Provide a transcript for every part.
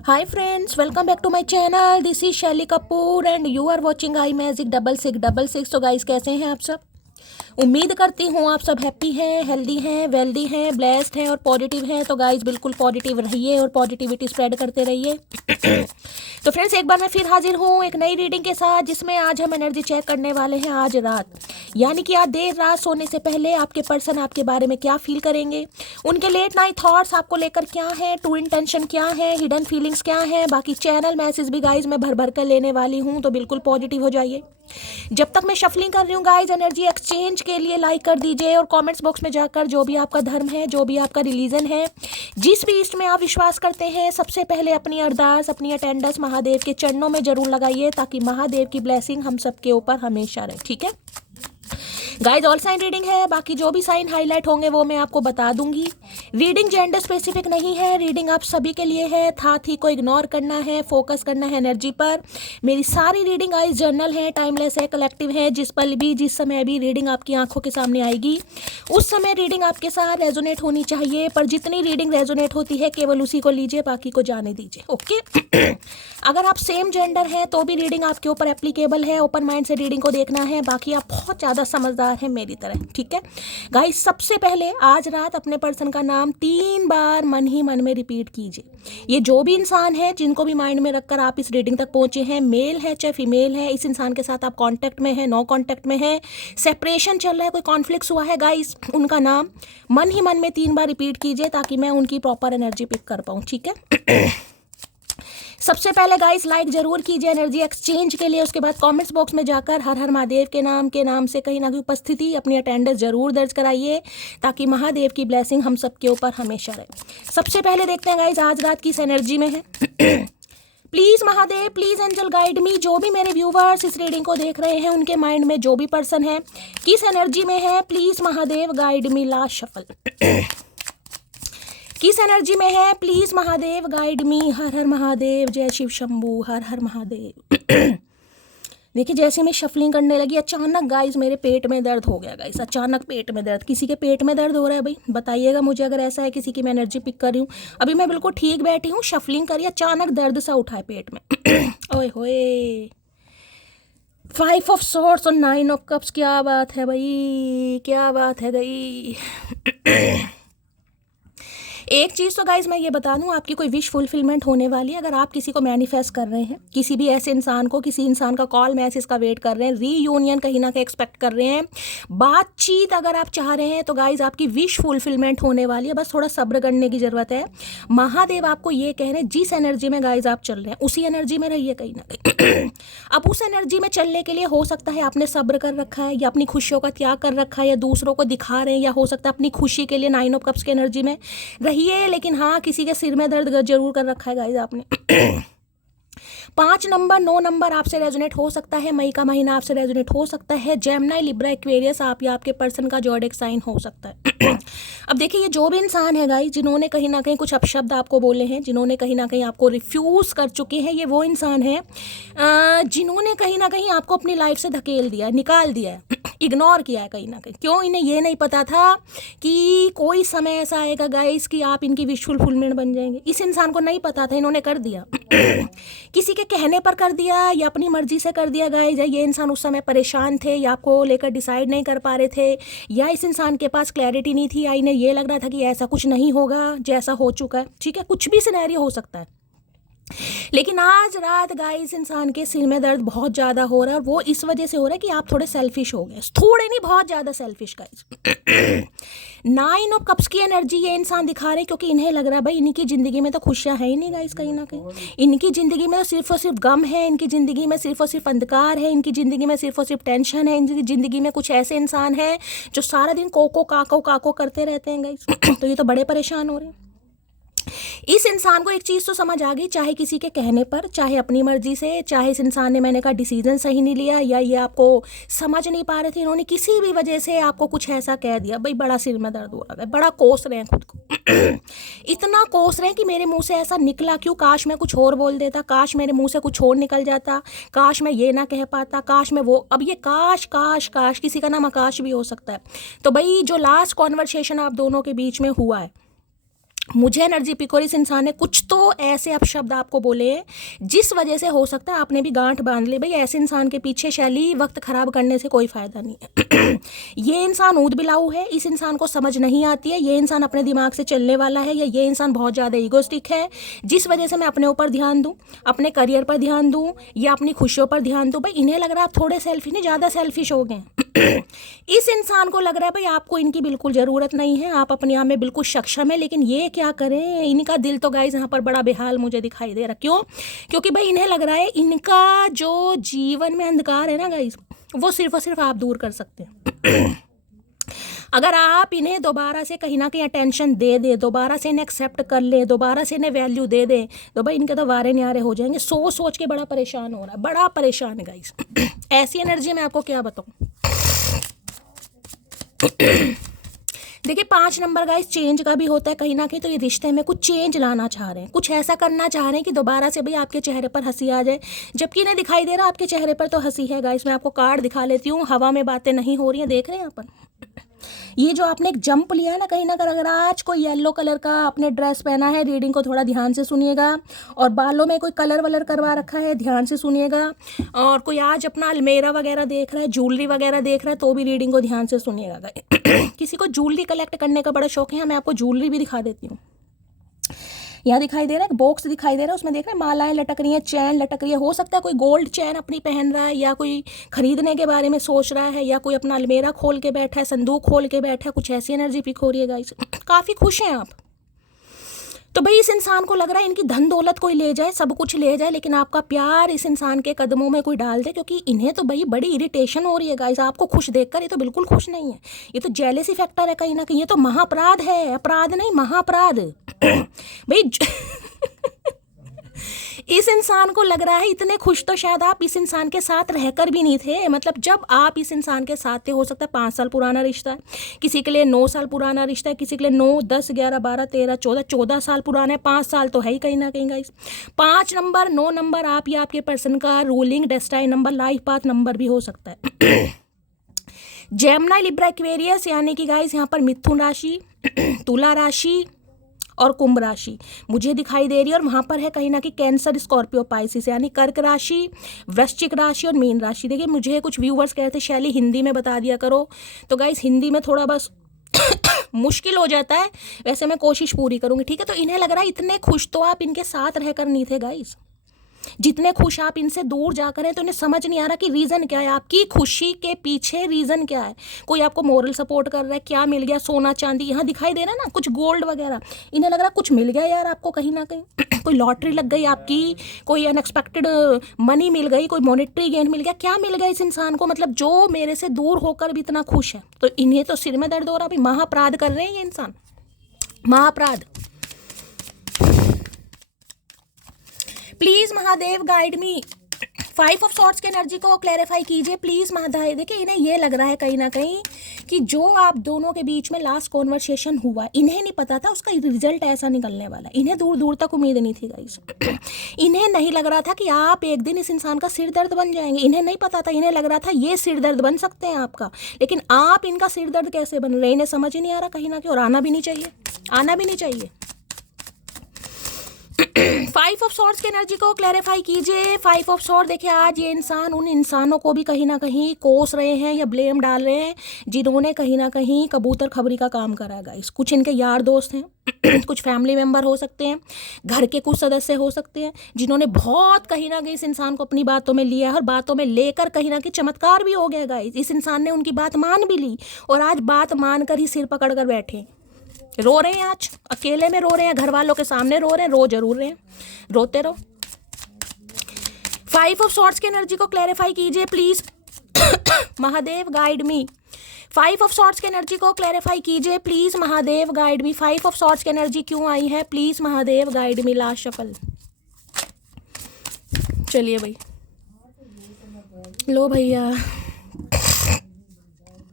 Hi friends, welcome back to my channel. This is Shelly Kapoor and you are watching I Magic 6666. तो guys कैसे हैं आप सब? उम्मीद करती हूँ आप सब हैप्पी हैं, हेल्दी हैं, वेल्दी हैं, ब्लेस्ड हैं और पॉजिटिव हैं। तो गाइस बिल्कुल पॉजिटिव रहिए और पॉजिटिविटी स्प्रेड करते रहिए। तो फ्रेंड्स एक बार मैं फिर हाजिर हूँ एक नई रीडिंग के साथ, जिसमें आज हम एनर्जी चेक करने वाले हैं आज रात, यानी कि आज देर रात सोने से पहले आपके पर्सन आपके बारे में क्या फील करेंगे, उनके लेट नाइट थॉट्स आपको लेकर क्या है, ट्रू इंटेंशन क्या है, हिडन फीलिंग्स क्या है। बाकी चैनल मैसेज भी गाइज मैं भर भर कर लेने वाली हूँ, तो बिल्कुल पॉजिटिव हो जाइए। जब तक मैं शफलिंग कर रही हूँ गाइज, एनर्जी एक्सचेंज के लिए लाइक कर दीजिए और कमेंट्स बॉक्स में जाकर जो भी आपका धर्म है, जो भी आपका रिलीजन है, जिस भी ईस्ट में आप विश्वास करते हैं, सबसे पहले अपनी अरदास, अपनी अटेंडेंस महादेव के चरणों में जरूर लगाइए, ताकि महादेव की ब्लेसिंग हम सबके ऊपर हमेशा रहे। ठीक है गाइज, ऑल साइन रीडिंग है, बाकी जो भी साइन हाईलाइट होंगे वो मैं आपको बता दूंगी। रीडिंग जेंडर स्पेसिफिक नहीं है, रीडिंग आप सभी के लिए है। था थी को इग्नोर करना है, फोकस करना है एनर्जी पर। मेरी सारी रीडिंग गाइज जर्नल है, टाइमलेस है, कलेक्टिव है। जिस पल भी, जिस समय भी रीडिंग आपकी आंखों के सामने आएगी, उस समय रीडिंग आपके साथ रेजोनेट होनी चाहिए। पर जितनी रीडिंग रेजोनेट होती है केवल उसी को लीजिए, बाकी को जाने दीजिए। ओके अगर आप सेम जेंडर हैं तो भी रीडिंग आपके ऊपर एप्लीकेबल है। ओपन माइंड से रीडिंग को देखना है, बाकी आप बहुत ज़्यादा समझदार हैं मेरी तरह। ठीक है गाइस, सबसे पहले आज रात अपने पर्सन का नाम 3 बार मन ही मन में रिपीट कीजिए। ये जो भी इंसान है जिनको भी माइंड में रखकर आप इस रीडिंग तक पहुंचे हैं, मेल है चाहे फीमेल है, इस इंसान के साथ आप कांटेक्ट में हैं, नो कांटेक्ट में हैं, सेपरेशन चल रहा है, कोई कॉन्फ्लिक्ट हुआ है गाइस, उनका नाम मन ही मन में 3 बार रिपीट कीजिए, ताकि मैं उनकी प्रॉपर एनर्जी पिक कर पाऊँ। ठीक है सबसे पहले गाइस लाइक जरूर कीजिए एनर्जी एक्सचेंज के लिए। उसके बाद कमेंट्स बॉक्स में जाकर हर हर महादेव के नाम से कहीं ना कहीं उपस्थिति, अपनी अटेंडेंस जरूर दर्ज कराइए, ताकि महादेव की ब्लेसिंग हम सबके ऊपर हमेशा रहे। सबसे पहले देखते हैं गाइस आज रात किस एनर्जी में है। Please Mahadev, please angel guide me. जो भी मेरे व्यूवर्स इस रीडिंग को देख रहे हैं, उनके माइंड में जो भी पर्सन है किस एनर्जी में है, please Mahadev guide me. Last shuffle किस एनर्जी में है, प्लीज महादेव गाइड मी। हर हर महादेव, जय शिव शंभू, हर हर महादेव। देखिए जैसे मैं शफलिंग करने लगी, अचानक गाइस मेरे पेट में दर्द हो गया। गाइस अचानक पेट में दर्द, किसी के पेट में दर्द हो रहा है भाई, बताइएगा मुझे अगर ऐसा है किसी की मैं एनर्जी पिक कर रही हूँ। अभी मैं बिल्कुल ठीक बैठी हूँ, शफलिंग करी, अचानक दर्द सा उठा है पेट में। ओए होए, 5 ऑफ सॉर्ड्स और 9 ऑफ कप्स, क्या बात है भाई, क्या बात है गई। एक चीज़ तो गाइज मैं ये बता दूं, आपकी कोई विश फुलफिलमेंट होने वाली है। अगर आप किसी को मैनिफेस्ट कर रहे हैं, किसी भी ऐसे इंसान को, किसी इंसान का कॉल मैसेज का वेट कर रहे हैं, रीयूनियन कहीं ना कहीं एक्सपेक्ट कर रहे हैं, बातचीत अगर आप चाह रहे हैं, तो गाइज आपकी विश फुलफिलमेंट होने वाली है। बस थोड़ा सब्र करने की ज़रूरत है। महादेव आपको ये कह रहे हैं, जिस एनर्जी में गाइज आप चल रहे हैं उसी एनर्जी में रहिए कहीं ना कहीं। अब उस एनर्जी में चलने के लिए हो सकता है आपने सब्र कर रखा है, या अपनी खुशियों का त्याग कर रखा है, या दूसरों को दिखा रहे हैं, या हो सकता है अपनी खुशी के लिए 9 ऑफ कप्स की एनर्जी में रहिए। लेकिन हाँ, किसी के सिर में दर्द जरूर कर रखा है गाइस आपने। 5 नंबर 9 नंबर आपसे रेजोनेट हो सकता है, मई का महीना आपसे रेजोनेट हो सकता है। जेमिनी, लिब्रा, एक्वेरियस आप या आपके पर्सन का ज़ोडिएक साइन हो सकता है। अब देखिए, ये जो भी इंसान है गाइस, जिन्होंने कहीं ना कहीं कुछ अपशब्द आपको बोले हैं, जिन्होंने कहीं ना कहीं आपको रिफ्यूज़ कर चुके हैं, ये वो इंसान है जिन्होंने कहीं ना कहीं आपको अपनी लाइफ से धकेल दिया है, निकाल दिया है, इग्नोर किया है कहीं ना कहीं। क्यों? इन्हें ये नहीं पता था कि कोई समय ऐसा आएगा गाइस कि आप इनकी विश फुलफिलमेंट बन जाएंगे। इस इंसान को नहीं पता था, इन्होंने कर दिया। किसी के कहने पर कर दिया या अपनी मर्जी से कर दिया गाइस। ये इंसान उस समय परेशान थे, या आपको लेकर डिसाइड नहीं कर पा रहे थे, या इस इंसान के पास क्लैरिटी नहीं थी, या इन्हें ये लग रहा था कि ऐसा कुछ नहीं होगा जैसा हो चुका है। ठीक है, कुछ भी सिनेरियो हो सकता है। लेकिन आज रात गाइस इंसान के सिर में दर्द बहुत ज़्यादा हो रहा है, और वो इस वजह से हो रहा है कि आप थोड़े सेल्फिश हो गए, थोड़े नहीं बहुत ज़्यादा सेल्फिश गाइस। 9 ऑफ कप्स की एनर्जी ये इंसान दिखा रहे हैं, क्योंकि इन्हें लग रहा है भाई इनकी ज़िंदगी में तो खुशियाँ है ही नहीं गाइस। कहीं ना कहीं इनकी ज़िंदगी में तो सिर्फ और सिर्फ गम है, इनकी ज़िंदगी में सिर्फ और सिर्फ अंधकार है, इनकी ज़िंदगी में सिर्फ और सिर्फ टेंशन है, इनकी ज़िंदगी में कुछ ऐसे इंसान हैं जो सारा दिन कोको काको काको करते रहते हैं गाइस। तो ये तो बड़े परेशान हो रहे हैं। इस इंसान को एक चीज़ तो समझ आ गई, चाहे किसी के कहने पर, चाहे अपनी मर्जी से, चाहे इस इंसान ने, मैंने कहा, डिसीजन सही नहीं लिया, या ये आपको समझ नहीं पा रहे थे, इन्होंने किसी भी वजह से आपको कुछ ऐसा कह दिया, भाई बड़ा सिर में दर्द हो रहा है, बड़ा कोस रहे हैं खुद को। इतना कोस रहे हैं कि मेरे मुंह से ऐसा निकला क्यों, काश मैं कुछ और बोल देता, काश मेरे मुंह से कुछ और निकल जाता, काश मैं ये ना कह पाता, काश मैं वो। अब ये काश काश काश, किसी का नाम आकाश भी हो सकता है। तो भाई जो लास्ट कॉन्वर्सेशन आप दोनों के बीच में हुआ है, मुझे एनर्जी पिक और इस इंसान ने कुछ तो ऐसे अपशब्द आपको बोले हैं जिस वजह से हो सकता है आपने भी गांठ बांध ली। भाई ऐसे इंसान के पीछे शैली वक्त खराब करने से कोई फ़ायदा नहीं है। ये इंसान ऊद बिलाऊ है, इस इंसान को समझ नहीं आती है, ये इंसान अपने दिमाग से चलने वाला है, या ये इंसान बहुत ज़्यादा ईगोस्टिक है, जिस वजह से मैं अपने ऊपर ध्यान दूँ, अपने करियर पर ध्यान दूँ या अपनी खुशियों पर ध्यान दूँ। भाई इन्हें लग रहा है आप थोड़े सेल्फी नहीं, ज़्यादा सेल्फिश हो गए। इस इंसान को लग रहा है भाई आपको इनकी बिल्कुल ज़रूरत नहीं है, आप अपने आप में बिल्कुल सक्षम है, लेकिन ये क्या करें, इनका दिल तो गाइस यहाँ पर बड़ा बेहाल मुझे दिखाई दे रहा। क्यों? क्योंकि भाई इन्हें लग रहा है इनका जो जीवन में अंधकार है ना गाइस, वो सिर्फ और सिर्फ आप दूर कर सकते हैं। अगर आप इन्हें दोबारा से कहीं ना कहीं अटेंशन दे दे, दोबारा से इन्हें एक्सेप्ट कर ले, दोबारा से इन्हें वैल्यू दे दे, तो भाई इनके तो वारे न्यारे हो जाएंगे। सोच सोच के बड़ा परेशान हो रहा है, बड़ा परेशान है गाइस। ऐसी एनर्जी मैं आपको क्या बताऊँ। देखिए 5 नंबर गाइस चेंज का भी होता है कहीं ना कहीं, तो ये रिश्ते में कुछ चेंज लाना चाह रहे हैं, कुछ ऐसा करना चाह रहे हैं कि दोबारा से भाई आपके चेहरे पर हंसी आ जाए, जबकि इन्हें दिखाई दे रहा है आपके चेहरे पर तो हंसी है। गाइस मैं आपको कार्ड दिखा लेती हूँ, हवा में बातें नहीं हो रही हैं, देख रहे हैं यहाँ पर। ये जो आपने एक जंप लिया है ना कहीं ना कहीं, अगर आज कोई येलो कलर का आपने ड्रेस पहना है, रीडिंग को थोड़ा ध्यान से सुनिएगा, और बालों में कोई कलर वलर करवा रखा है, ध्यान से सुनिएगा, और कोई आज अपना अलमेरा वगैरह देख रहा है, ज्वेलरी वगैरह देख रहा है, तो भी रीडिंग को ध्यान से सुनिएगा। किसी को ज्वेलरी कलेक्ट करने का बड़ा शौक है, मैं आपको ज्वेलरी भी दिखा देती हूँ। यहाँ दिखाई दे रहा है, बॉक्स दिखाई दे रहा है, उसमें देख रहे हैं मालाएं लटक रही हैं, चैन लटक रही है। हो सकता है कोई गोल्ड चैन अपनी पहन रहा है, या कोई खरीदने के बारे में सोच रहा है, या कोई अपना अलमेरा खोल के बैठा है, संदूक खोल के बैठा है, कुछ ऐसी एनर्जी पिक हो रही है गाइस। काफ़ी खुश हैं आप। तो भाई इस इंसान को लग रहा है इनकी धन दौलत कोई ले जाए, सब कुछ ले जाए, लेकिन आपका प्यार इस इंसान के कदमों में कोई डाल दे, क्योंकि इन्हें तो भाई बड़ी इरिटेशन हो रही है गाइस आपको खुश देखकर। ये तो बिल्कुल खुश नहीं है, ये तो जेलेसी फैक्टर है कहीं ना कहीं, ये तो महाअपराध है, अपराध नहीं महाअपराध। भाई इस इंसान को लग रहा है इतने खुश तो शायद आप इस इंसान के साथ रहकर भी नहीं थे। मतलब जब आप इस इंसान के साथ थे, हो सकता है 5 साल पुराना रिश्ता है, किसी के लिए 9 साल पुराना रिश्ता है, किसी के लिए 9, 10, 11, 12, 13, 14 साल पुराना है, 5 साल तो है ही कहीं ना कहीं गाइस। 5 नंबर, 9 नंबर आप या आपके पर्सन का ruling destined number, life path number भी हो सकता है। जेमिनी, लिब्रा, एक्वेरियस, यानी कि गाइस यहाँ पर मिथुन राशि, तुला राशि और कुंभ राशि मुझे दिखाई दे रही है, और वहाँ पर है कहीं ना कहीं कैंसर, स्कॉर्पियो, पाइसिस, यानी कर्क राशि, वृश्चिक राशि और मीन राशि। देखिए मुझे कुछ व्यूवर्स कहते हैं शैली हिंदी में बता दिया करो, तो गाइस हिंदी में थोड़ा बस मुश्किल हो जाता है, वैसे मैं कोशिश पूरी करूँगी, ठीक है। तो इन्हें लग रहा है इतने खुश तो आप इनके साथ रहकर नहीं थे गाइस, जितने खुश आप इनसे दूर जाकर हैं, तो इन्हें समझ नहीं आ रहा कि रीज़न क्या है, आपकी खुशी के पीछे रीज़न क्या है। कोई आपको मोरल सपोर्ट कर रहा है, क्या मिल गया, सोना चांदी, यहाँ दिखाई दे रहा है ना कुछ गोल्ड वगैरह, इन्हें लग रहा है कुछ मिल गया यार आपको कहीं ना कहीं। कोई लॉटरी लग गई आपकी, कोई अनएक्सपेक्टेड मनी मिल गई, कोई मॉनेटरी गेन मिल गया, क्या मिल गया इस इंसान को, मतलब जो मेरे से दूर होकर भी इतना खुश है। तो इन्हें तो सिर में दर्द हो रहा, अभी महाअपराध कर रहे हैं ये इंसान, महाअपराध। Please Mahadev guide me, 5 of sorts की एनर्जी को क्लैरिफाई कीजिए प्लीज़ महादेव। देखिए इन्हें ये लग रहा है कहीं ना कहीं कि जो आप दोनों के बीच में लास्ट कॉन्वर्सेशन हुआ, इन्हें नहीं पता था उसका रिजल्ट ऐसा निकलने वाला, इन्हें दूर दूर तक उम्मीद नहीं थी गाइस। इन्हें नहीं लग रहा था कि आप एक दिन इस इंसान का सिर दर्द बन जाएंगे, इन्हें नहीं पता था, इन्हें लग रहा था ये सिर दर्द बन सकते हैं आपका, लेकिन आप इनका सिर दर्द कैसे बन रहे, इन्हें समझ ही नहीं आ रहा कहीं ना कहीं, और आना भी नहीं चाहिए, आना भी नहीं चाहिए। 5 ऑफ सॉर्ड्स की एनर्जी को क्लैरिफाई कीजिए। 5 ऑफ सॉर्ड, देखिए आज ये इंसान उन इंसानों को भी कहीं ना कहीं कोस रहे हैं या ब्लेम डाल रहे हैं जिन्होंने कहीं ना कहीं कबूतर खबरी का काम करा है गाइस। कुछ इनके यार दोस्त हैं, कुछ फैमिली मेंबर हो सकते हैं, घर के कुछ सदस्य हो सकते हैं, जिन्होंने बहुत कहीं ना कहीं इस इंसान को अपनी बातों में लिया है, और बातों में लेकर कहीं ना कहीं चमत्कार भी हो गया गाइस। इस इंसान ने उनकी बात मान भी ली, और आज बात मानकर ही सिर पकड़ कर बैठे, रो रहे हैं, आज अकेले में रो रहे हैं, घर वालों के सामने रो रहे हैं, रो जरूर रहे हैं, रोते रहो। 5 ऑफ सॉर्ड्स की एनर्जी को क्लैरिफाई कीजिए please Mahadev guide me. 5 of swords की एनर्जी को क्लैरिफाई कीजिए please Mahadev guide me. 5 of swords की एनर्जी क्यों आई है please Mahadev guide me. Last shuffle, चलिए भाई, लो भैया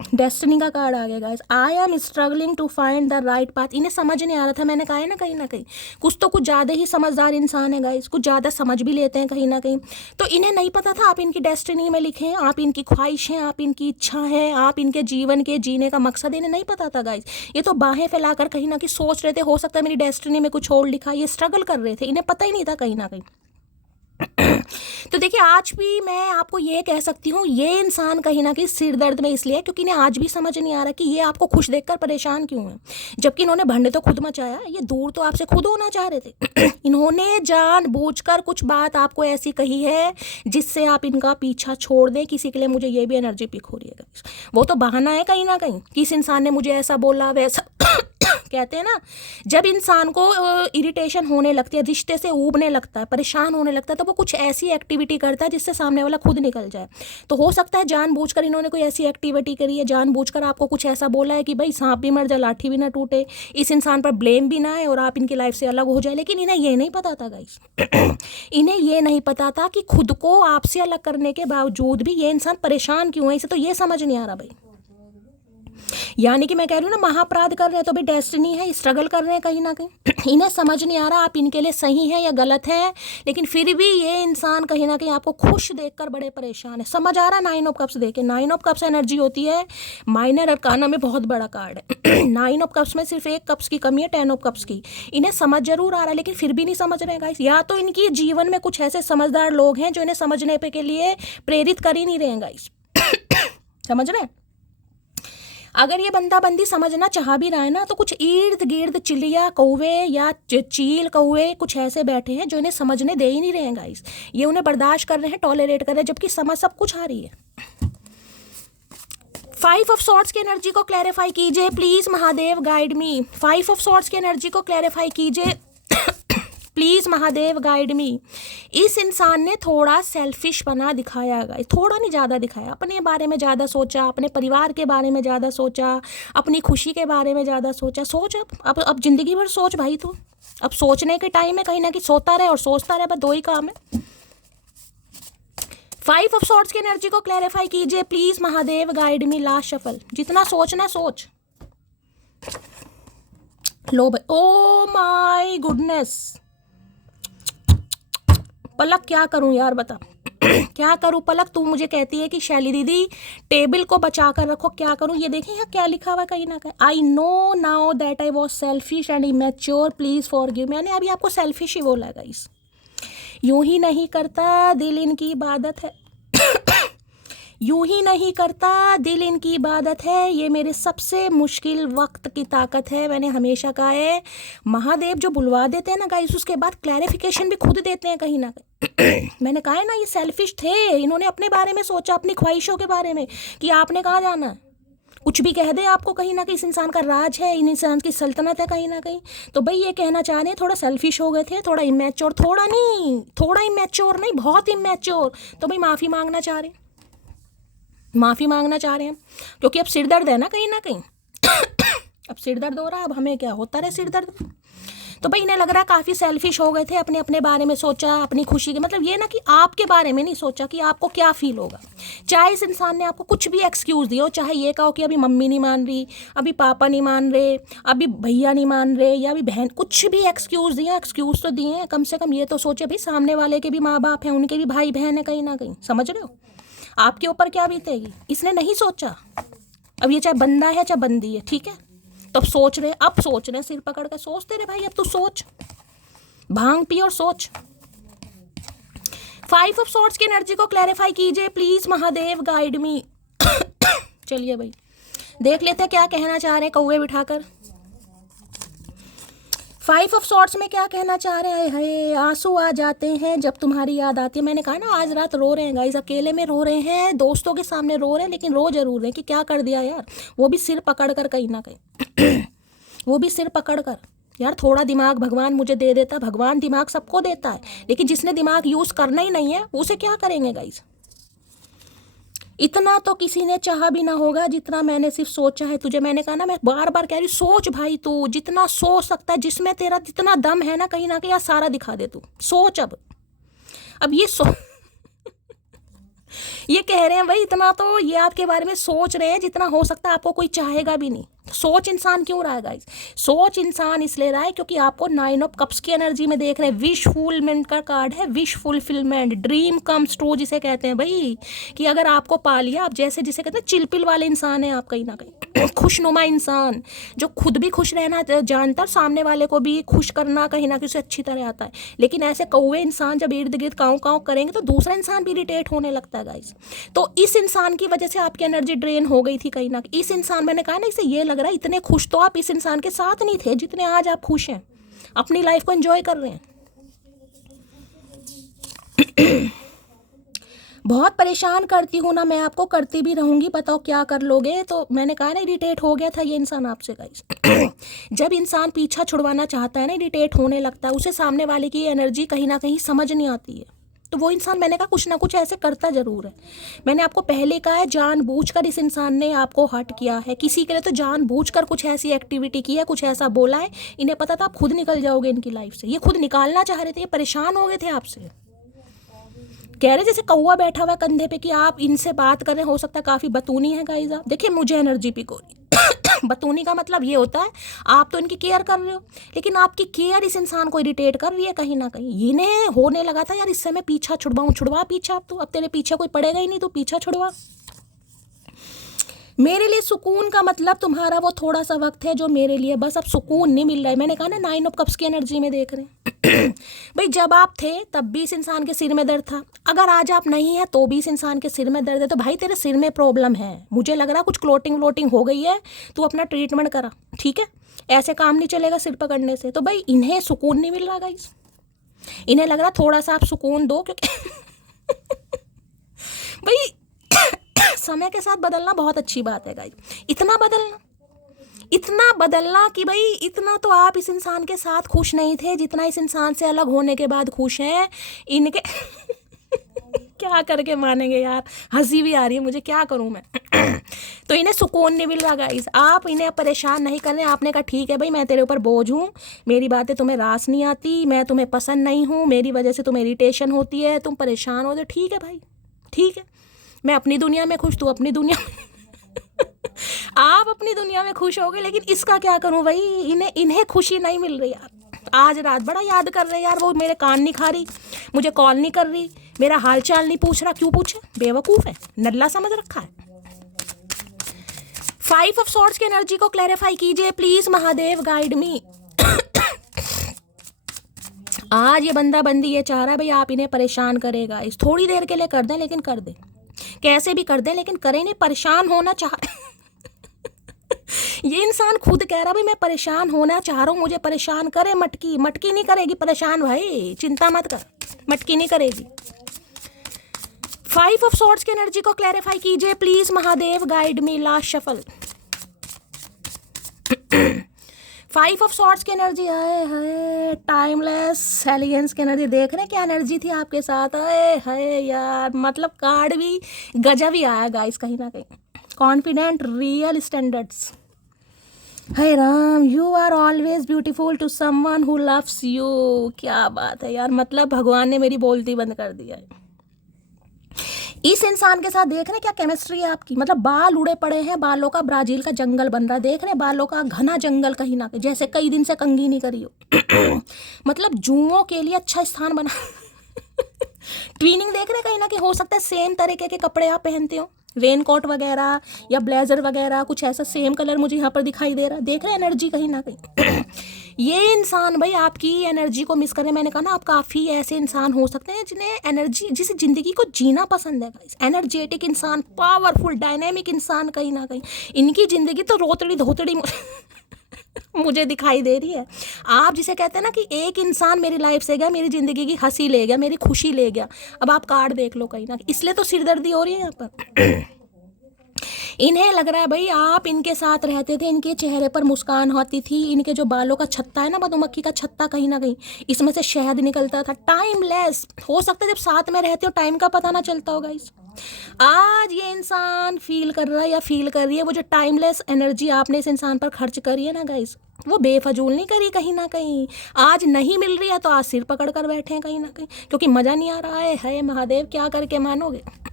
डेस्टिनी का कार्ड आ गया guys. I am struggling to find the right path. इन्हें समझ नहीं आ रहा था, मैंने कहा है ना कहीं कुछ तो कुछ ज़्यादा ही समझदार इंसान है गाइस, कुछ ज़्यादा समझ भी लेते हैं कहीं ना कहीं। तो इन्हें नहीं पता था आप इनकी डेस्टिनी में लिखे हैं, आप इनकी ख्वाहिश हैं, आप इनकी इच्छा है, आप इनके जीवन के जीने का मकसद, इन्हें नहीं पता था गाइस। ये तो बाहें फैलाकर कहीं ना कहीं सोच रहे थे हो सकता है मेरी डेस्टिनी में कुछ और लिखा। ये स्ट्रगल कर रहे थे, इन्हें पता ही नहीं था कहीं ना कहीं। तो देखिए आज भी मैं आपको ये कह सकती हूँ, ये इंसान कहीं ना कहीं सिर दर्द में इसलिए क्योंकि इन्हें आज भी समझ नहीं आ रहा कि ये आपको खुश देखकर परेशान क्यों है, जबकि इन्होंने भंड तो खुद मचाया, ये दूर तो आपसे खुद होना चाह रहे थे। इन्होंने जानबूझकर कुछ बात आपको ऐसी कही है जिससे आप इनका पीछा छोड़ दें किसी के लिए। मुझे ये भी एनर्जी पिक हो रही है, वो तो बहाना है कहीं ना कहीं कि इस इंसान ने मुझे ऐसा बोला वैसा। कहते हैं ना, जब इंसान को इरिटेशन होने लगती है, रिश्ते से ऊबने लगता है, परेशान होने लगता है, तो वो कुछ ऐसी एक्टिविटी करता है जिससे सामने वाला खुद निकल जाए। तो हो सकता है जानबूझकर इन्होंने कोई ऐसी एक्टिविटी करी है, जानबूझकर आपको कुछ ऐसा बोला है कि भाई सांप भी मर जाए लाठी भी ना टूटे, इस इंसान पर ब्लेम भी ना आए और आप इनकी लाइफ से अलग हो जाए। लेकिन इन्हें ये नहीं पता था गाइस, इन्हें ये नहीं पता था कि खुद को आपसे अलग करने के बावजूद भी ये इंसान परेशान क्यों है, इसे तो ये समझ नहीं आ रहा भाई। यानी कि मैं कह रही हूँ ना, महाअपराध कर रहे हैं तो भी डेस्टिनी है, स्ट्रगल कर रहे हैं कहीं ना कहीं। इन्हें समझ नहीं आ रहा आप इनके लिए सही है या गलत है, लेकिन फिर भी ये इंसान कहीं ना कहीं आपको खुश देखकर बड़े परेशान है। समझ आ रहा 9 ऑफ कप्स देखे, 9 ऑफ कप्स एनर्जी होती है माइनर अरकाना में, बहुत बड़ा कार्ड है। 9 ऑफ कप्स में सिर्फ 1 कप्स की कमी है 10 ऑफ कप्स की। इन्हें समझ जरूर आ रहा है लेकिन फिर भी नहीं समझ रहे हैं गाइस। या तो इनकी जीवन में कुछ ऐसे समझदार लोग हैं जो इन्हें समझने पे के लिए प्रेरित कर ही नहीं रहे हैं गाइस। समझ रहे हैं? अगर ये बंदा बंदी समझना चाह भी रहा है ना, तो कुछ इर्द गिर्द चिड़िया कौवे या चील कौवे कुछ ऐसे बैठे हैं जो इन्हें समझने दे ही नहीं रहे हैं गाइस। ये उन्हें बर्दाश्त कर रहे हैं, टॉलरेट कर रहे हैं, जबकि समझ सब कुछ आ रही है। 5 ऑफ सॉर्ड्स की एनर्जी को क्लैरिफाई कीजिए please Mahadev, guide me. 5 of swords की एनर्जी को क्लैरिफाई कीजिए प्लीज महादेव, गाइड मी। इस इंसान ने थोड़ा सेल्फिश बना दिखाया, थोड़ा नहीं ज़्यादा दिखाया, अपने बारे में ज़्यादा सोचा, अपने परिवार के बारे में ज़्यादा सोचा, अपनी खुशी के बारे में ज़्यादा सोचा। सोच अब जिंदगी भर सोच भाई, तू अब सोचने के टाइम में कहीं ना कहीं सोता रहे और सोचता रहे, बस 2 ही काम है। 5 ऑफ सॉर्ड्स की एनर्जी को क्लैरिफाई कीजिए please Mahadev, guide me. Last shuffle, जितना सोचना सोच लो भाई। ओ माय गुडनेस, पलक क्या करूं यार, बता क्या करूं पलक। तू मुझे कहती है कि शैली दीदी टेबल को बचा कर रखो, क्या करूं। ये देखें यहाँ क्या लिखा हुआ कहीं ना कहीं, I know now that I was selfish and immature, please forgive. मैंने अभी आपको सेल्फिश ही बोला गाइस। यूं ही नहीं करता दिल इनकी इबादत है, यूं ही नहीं करता दिल इनकी इबादत है, ये मेरे सबसे मुश्किल वक्त की ताकत है। मैंने हमेशा कहा है महादेव जो बुलवा देते हैं ना गाइस, उसके बाद क्लैरिफिकेशन भी खुद देते हैं कहीं ना कहीं। मैंने कहा है ना, ये सेल्फिश थे, इन्होंने अपने बारे में सोचा, अपनी ख्वाहिशों के बारे में कि आपने कहाँ जाना है, कुछ भी कह दे आपको, कहीं ना कहीं इस इंसान का राज है, इन इंसान की सल्तनत है कहीं ना कहीं। तो भाई ये कहना चाह रहे हैं थोड़ा सेल्फिश हो गए थे, थोड़ा इमेच्योर, थोड़ा नहीं, थोड़ा इमेच्योर नहीं, बहुत इमेच्योर। तो भाई माफ़ी मांगना चाह रहे हैं, माफ़ी मांगना चाह रहे हैं, क्योंकि अब सिर दर्द है ना कहीं ना कहीं। अब सिर दर्द हो रहा है, अब हमें क्या होता रहे सिर दर्द। तो भाई इन्हें लग रहा है काफ़ी सेल्फिश हो गए थे, अपने अपने बारे में सोचा, अपनी खुशी के, मतलब ये ना कि आपके बारे में नहीं सोचा कि आपको क्या फील होगा। चाहे इस इंसान ने आपको कुछ भी एक्सक्यूज़ दिया हो, चाहे ये कहो कि अभी मम्मी नहीं मान रही, अभी पापा नहीं मान रहे, अभी भैया नहीं मान रहे, या अभी बहन, कुछ भी एक्सक्यूज़ दिए, एक्सक्यूज़ तो दिए हैं, कम से कम ये तो सोचे भाई सामने वाले के भी माँ बाप हैं, उनके भी भाई बहन है कहीं ना कहीं। समझ रहे हो आपके ऊपर क्या बीतेगी। इसने नहीं सोचा। अब ये चाहे बंदा है चाहे बंदी है, ठीक है, तो अब सोच रहे, सिर पकड़ के सोचते रहे भाई। अब तू सोच, भांग पी और सोच। 5 ऑफ सॉर्ड्स की एनर्जी को क्लैरिफाई कीजिए प्लीज महादेव, गाइड मी। चलिए भाई देख लेते हैं क्या कहना चाह रहे हैं कौवे बिठाकर। 5 ऑफ सॉर्ड्स में क्या कहना चाह रहे हैं, है आंसू आ जाते हैं जब तुम्हारी याद आती है। मैंने कहा ना आज रात रो रहे हैं गाइस, अकेले में रो रहे हैं, दोस्तों के सामने रो रहे हैं, लेकिन रो जरूर रहे हैं कि क्या कर दिया यार, वो भी सिर पकड़ कर कहीं ना कहीं। वो भी सिर पकड़ कर यार, थोड़ा दिमाग भगवान मुझे दे देता। भगवान दिमाग सबको देता है, लेकिन जिसने दिमाग यूज करना ही नहीं है उसे क्या करेंगे गाइस। इतना तो किसी ने चाहा भी ना होगा जितना मैंने सिर्फ सोचा है तुझे। मैंने कहा ना, मैं बार बार कह रही, सोच भाई, तू जितना सोच सकता है, जिसमें तेरा जितना दम है ना कहीं ना कहीं सारा दिखा दे तू। सोच अब ये ये कह रहे हैं भाई इतना तो ये आपके बारे में सोच रहे हैं जितना हो सकता है आपको कोई चाहेगा भी नहीं। सोच इंसान क्यों रहा है गाइस? सोच इंसान इसलिए रहा है क्योंकि आपको 9 ऑफ कप्स की एनर्जी में देख रहे हैं। विश फुलफिलमेंट का कार्ड है, wish fulfilment, dream comes true जिसे कहते हैं भाई, कि अगर आपको पा लिया, आप जैसे जिसे कहते हैं चिलपिल वाले इंसान है आप कहीं ना कहीं, खुशनुमा इंसान जो खुद भी खुश रहना जानता है, सामने वाले को भी खुश करना कहीं ना कहीं उसे अच्छी तरह आता है। लेकिन ऐसे कौवे इंसान जब इर्द गिर्द काँव काँव करेंगे तो दूसरा इंसान भी इरिटेट होने लगता है गाइस। तो इस इंसान की वजह से आपकी एनर्जी ड्रेन हो गई थी कहीं ना कहीं। इस इंसान, मैंने कहा ना, इसे ये लग रहा है इतने खुश तो आप इस इंसान के साथ नहीं थे जितने आज आप खुश हैं, अपनी लाइफ को एंजॉय कर रहे हैं। बहुत परेशान करती हूँ ना मैं आपको, करती भी रहूंगी, बताओ क्या कर लोगे। तो मैंने कहा ना इरिटेट हो गया था ये इंसान आपसे गाइस। जब इंसान पीछा छुड़वाना चाहता है ना, इरिटेट होने लगता है, उसे सामने वाले की एनर्जी कहीं ना कहीं समझ नहीं आती है, तो वो इंसान, मैंने कहा, कुछ ना कुछ ऐसे करता जरूर है। मैंने आपको पहले कहा है जानबूझकर इस इंसान ने आपको हर्ट किया है, किसी के लिए तो जानबूझकर कुछ ऐसी एक्टिविटी की है, कुछ ऐसा बोला है, इन्हें पता था आप खुद निकल जाओगे इनकी लाइफ से, ये खुद निकालना चाह रहे थे, ये परेशान हो गए थे आपसे। कह रहे जैसे कौवा बैठा हुआ कंधे पे कि आप इनसे बात कर रहे हैं, हो सकता है काफ़ी बतूनी है गाइस आप। देखिए मुझे एनर्जी पिकोरी बतूनी का मतलब ये होता है आप तो इनकी केयर कर रहे हो, लेकिन आपकी केयर इस इंसान को इरिटेट कर रही है कहीं ना कहीं। इन्हें होने लगा था यार इससे मैं पीछा छुड़वाऊँ, छुड़वा पीछा, अब तो अब तेरे पीछे कोई पड़ेगा ही नहीं, तो पीछा छुड़वा। मेरे लिए सुकून का मतलब तुम्हारा वो थोड़ा सा वक्त है जो मेरे लिए बस अब सुकून नहीं मिल रहा है। मैंने कहा ना 9 ऑफ कप्स की एनर्जी में देख रहे हैं। भाई जब आप थे तब भी इस इंसान के सिर में दर्द था, अगर आज आप नहीं है तो भी इस इंसान के सिर में दर्द है। तो भाई तेरे सिर में प्रॉब्लम है, मुझे लग रहा कुछ क्लोटिंग व्लोटिंग हो गई है, तू अपना ट्रीटमेंट करा, ठीक है? ऐसे काम नहीं चलेगा सिर पकड़ने से। तो भाई इन्हें सुकून नहीं मिल रहा गाइस, इन्हें लग रहा थोड़ा सा आप सुकून दो, क्योंकि भाई समय के साथ बदलना बहुत अच्छी बात है गाइस। इतना बदलना कि भाई इतना तो आप इस इंसान के साथ खुश नहीं थे जितना इस इंसान से अलग होने के बाद खुश हैं। इनके क्या करके मानेंगे यार, हंसी भी आ रही है मुझे, क्या करूं मैं। तो इन्हें सुकून नहीं मिल रहा गाइस, आप इन्हें परेशान नहीं कर रहे। आपने कहा ठीक है भाई मैं तेरे ऊपर बोझ हूँ, मेरी बातें तुम्हें रास नहीं आती, मैं तुम्हें पसंद नहीं हूँ, मेरी वजह से तुम्हें इरिटेशन होती है, तुम परेशान हो, तो ठीक है भाई, ठीक है, मैं अपनी दुनिया में खुश, तू अपनी दुनिया में आप अपनी दुनिया में खुश हो गए। लेकिन इसका क्या करूं भाई, इन्हें खुशी नहीं मिल रही यार। आज रात बड़ा याद कर रहे हैं यार, वो मेरे कान नहीं खा रही, मुझे कॉल नहीं कर रही, मेरा हाल चाल नहीं पूछ रहा, क्यों पूछे, बेवकूफ़ है, नल्ला समझ रखा है। 5 ऑफ सॉर्ड्स की एनर्जी को क्लैरिफाई कीजिए प्लीज महादेव, गाइड मी। आज ये बंदा बंदी ये चाह रहा है भाई आप इन्हें परेशान करेगा, इस थोड़ी देर के लिए कर दें, लेकिन कर दें, कैसे भी कर दें, लेकिन करें नहीं, परेशान होना चाह ये इंसान खुद कह रहा भाई मैं परेशान होना चाह रहा हूँ, मुझे परेशान करे। मटकी नहीं करेगी परेशान भाई, चिंता मत कर, मटकी नहीं करेगी। 5 ऑफ सॉर्ड्स की एनर्जी को क्लैरिफाई कीजिए please Mahadev, guide me, last shuffle. 5 of swords की एनर्जी है, टाइमलेस एलिगेंस की एनर्जी। देख रहे हैं क्या एनर्जी थी आपके साथ, है यार, मतलब कार्ड भी गजब ही आया गाइस कहीं ना कहीं। Confident, real standards, hey Ram, you are always beautiful to someone who loves you. क्या बात है यार, मतलब भगवान ने मेरी बोलती बंद कर दिया है। इस इंसान के साथ देख रहे हैं क्या केमिस्ट्री है आपकी, मतलब बाल उड़े पड़े हैं, बालों का ब्राजील का जंगल बन रहा है, देख रहे हैं बालों का घना जंगल कहीं ना कहीं, जैसे कई दिन से कंघी नहीं करी हो। मतलब जुओं के लिए अच्छा स्थान बना। ट्विनिंग देख रहे हैं कहीं ना कहीं, हो सकता है सेम तरीके के कपड़े आप पहनते हो, रेन कोट वगैरह या ब्लेजर वगैरह, कुछ ऐसा सेम कलर मुझे यहाँ पर दिखाई दे रहा है। देख रहे हैं एनर्जी कहीं ना कहीं। ये इंसान भाई आपकी एनर्जी को मिस कर रहे हैं। मैंने कहा ना आप काफ़ी ऐसे इंसान हो सकते हैं जिन्हें एनर्जी, जिसे ज़िंदगी को जीना पसंद है गाइस, एनर्जेटिक इंसान, पावरफुल डायनेमिक इंसान कहीं ना कहीं। इनकी ज़िंदगी तो रोतड़ी धोतड़ी मुझे दिखाई दे रही है। आप जिसे कहते हैं ना कि एक इंसान मेरी लाइफ से गया, मेरी ज़िंदगी की हंसी ले गया, मेरी खुशी ले गया, अब आप कार्ड देख लो कहीं ना, इसलिए तो सिरदर्दी हो रही है यहाँ पर। इन्हें लग रहा है भाई आप इनके साथ रहते थे, इनके चेहरे पर मुस्कान होती थी, इनके जो बालों का छत्ता है ना, मधुमक्खी का छत्ता कहीं ना कहीं, इसमें से शहद निकलता था। टाइमलेस, हो सकता है जब साथ में रहते हो टाइम का पता ना चलता होगा। इस आज ये इंसान फील कर रहा है या फील कर रही है, वो जो टाइमलेस एनर्जी आपने इस इंसान पर खर्च करी है ना गाइस, वो बेफजूल नहीं करी कहीं ना कहीं। आज नहीं मिल रही है तो आज सिर पकड़ कर बैठे हैं कहीं ना कहीं, क्योंकि मज़ा नहीं आ रहा है महादेव, क्या करके मानोगे।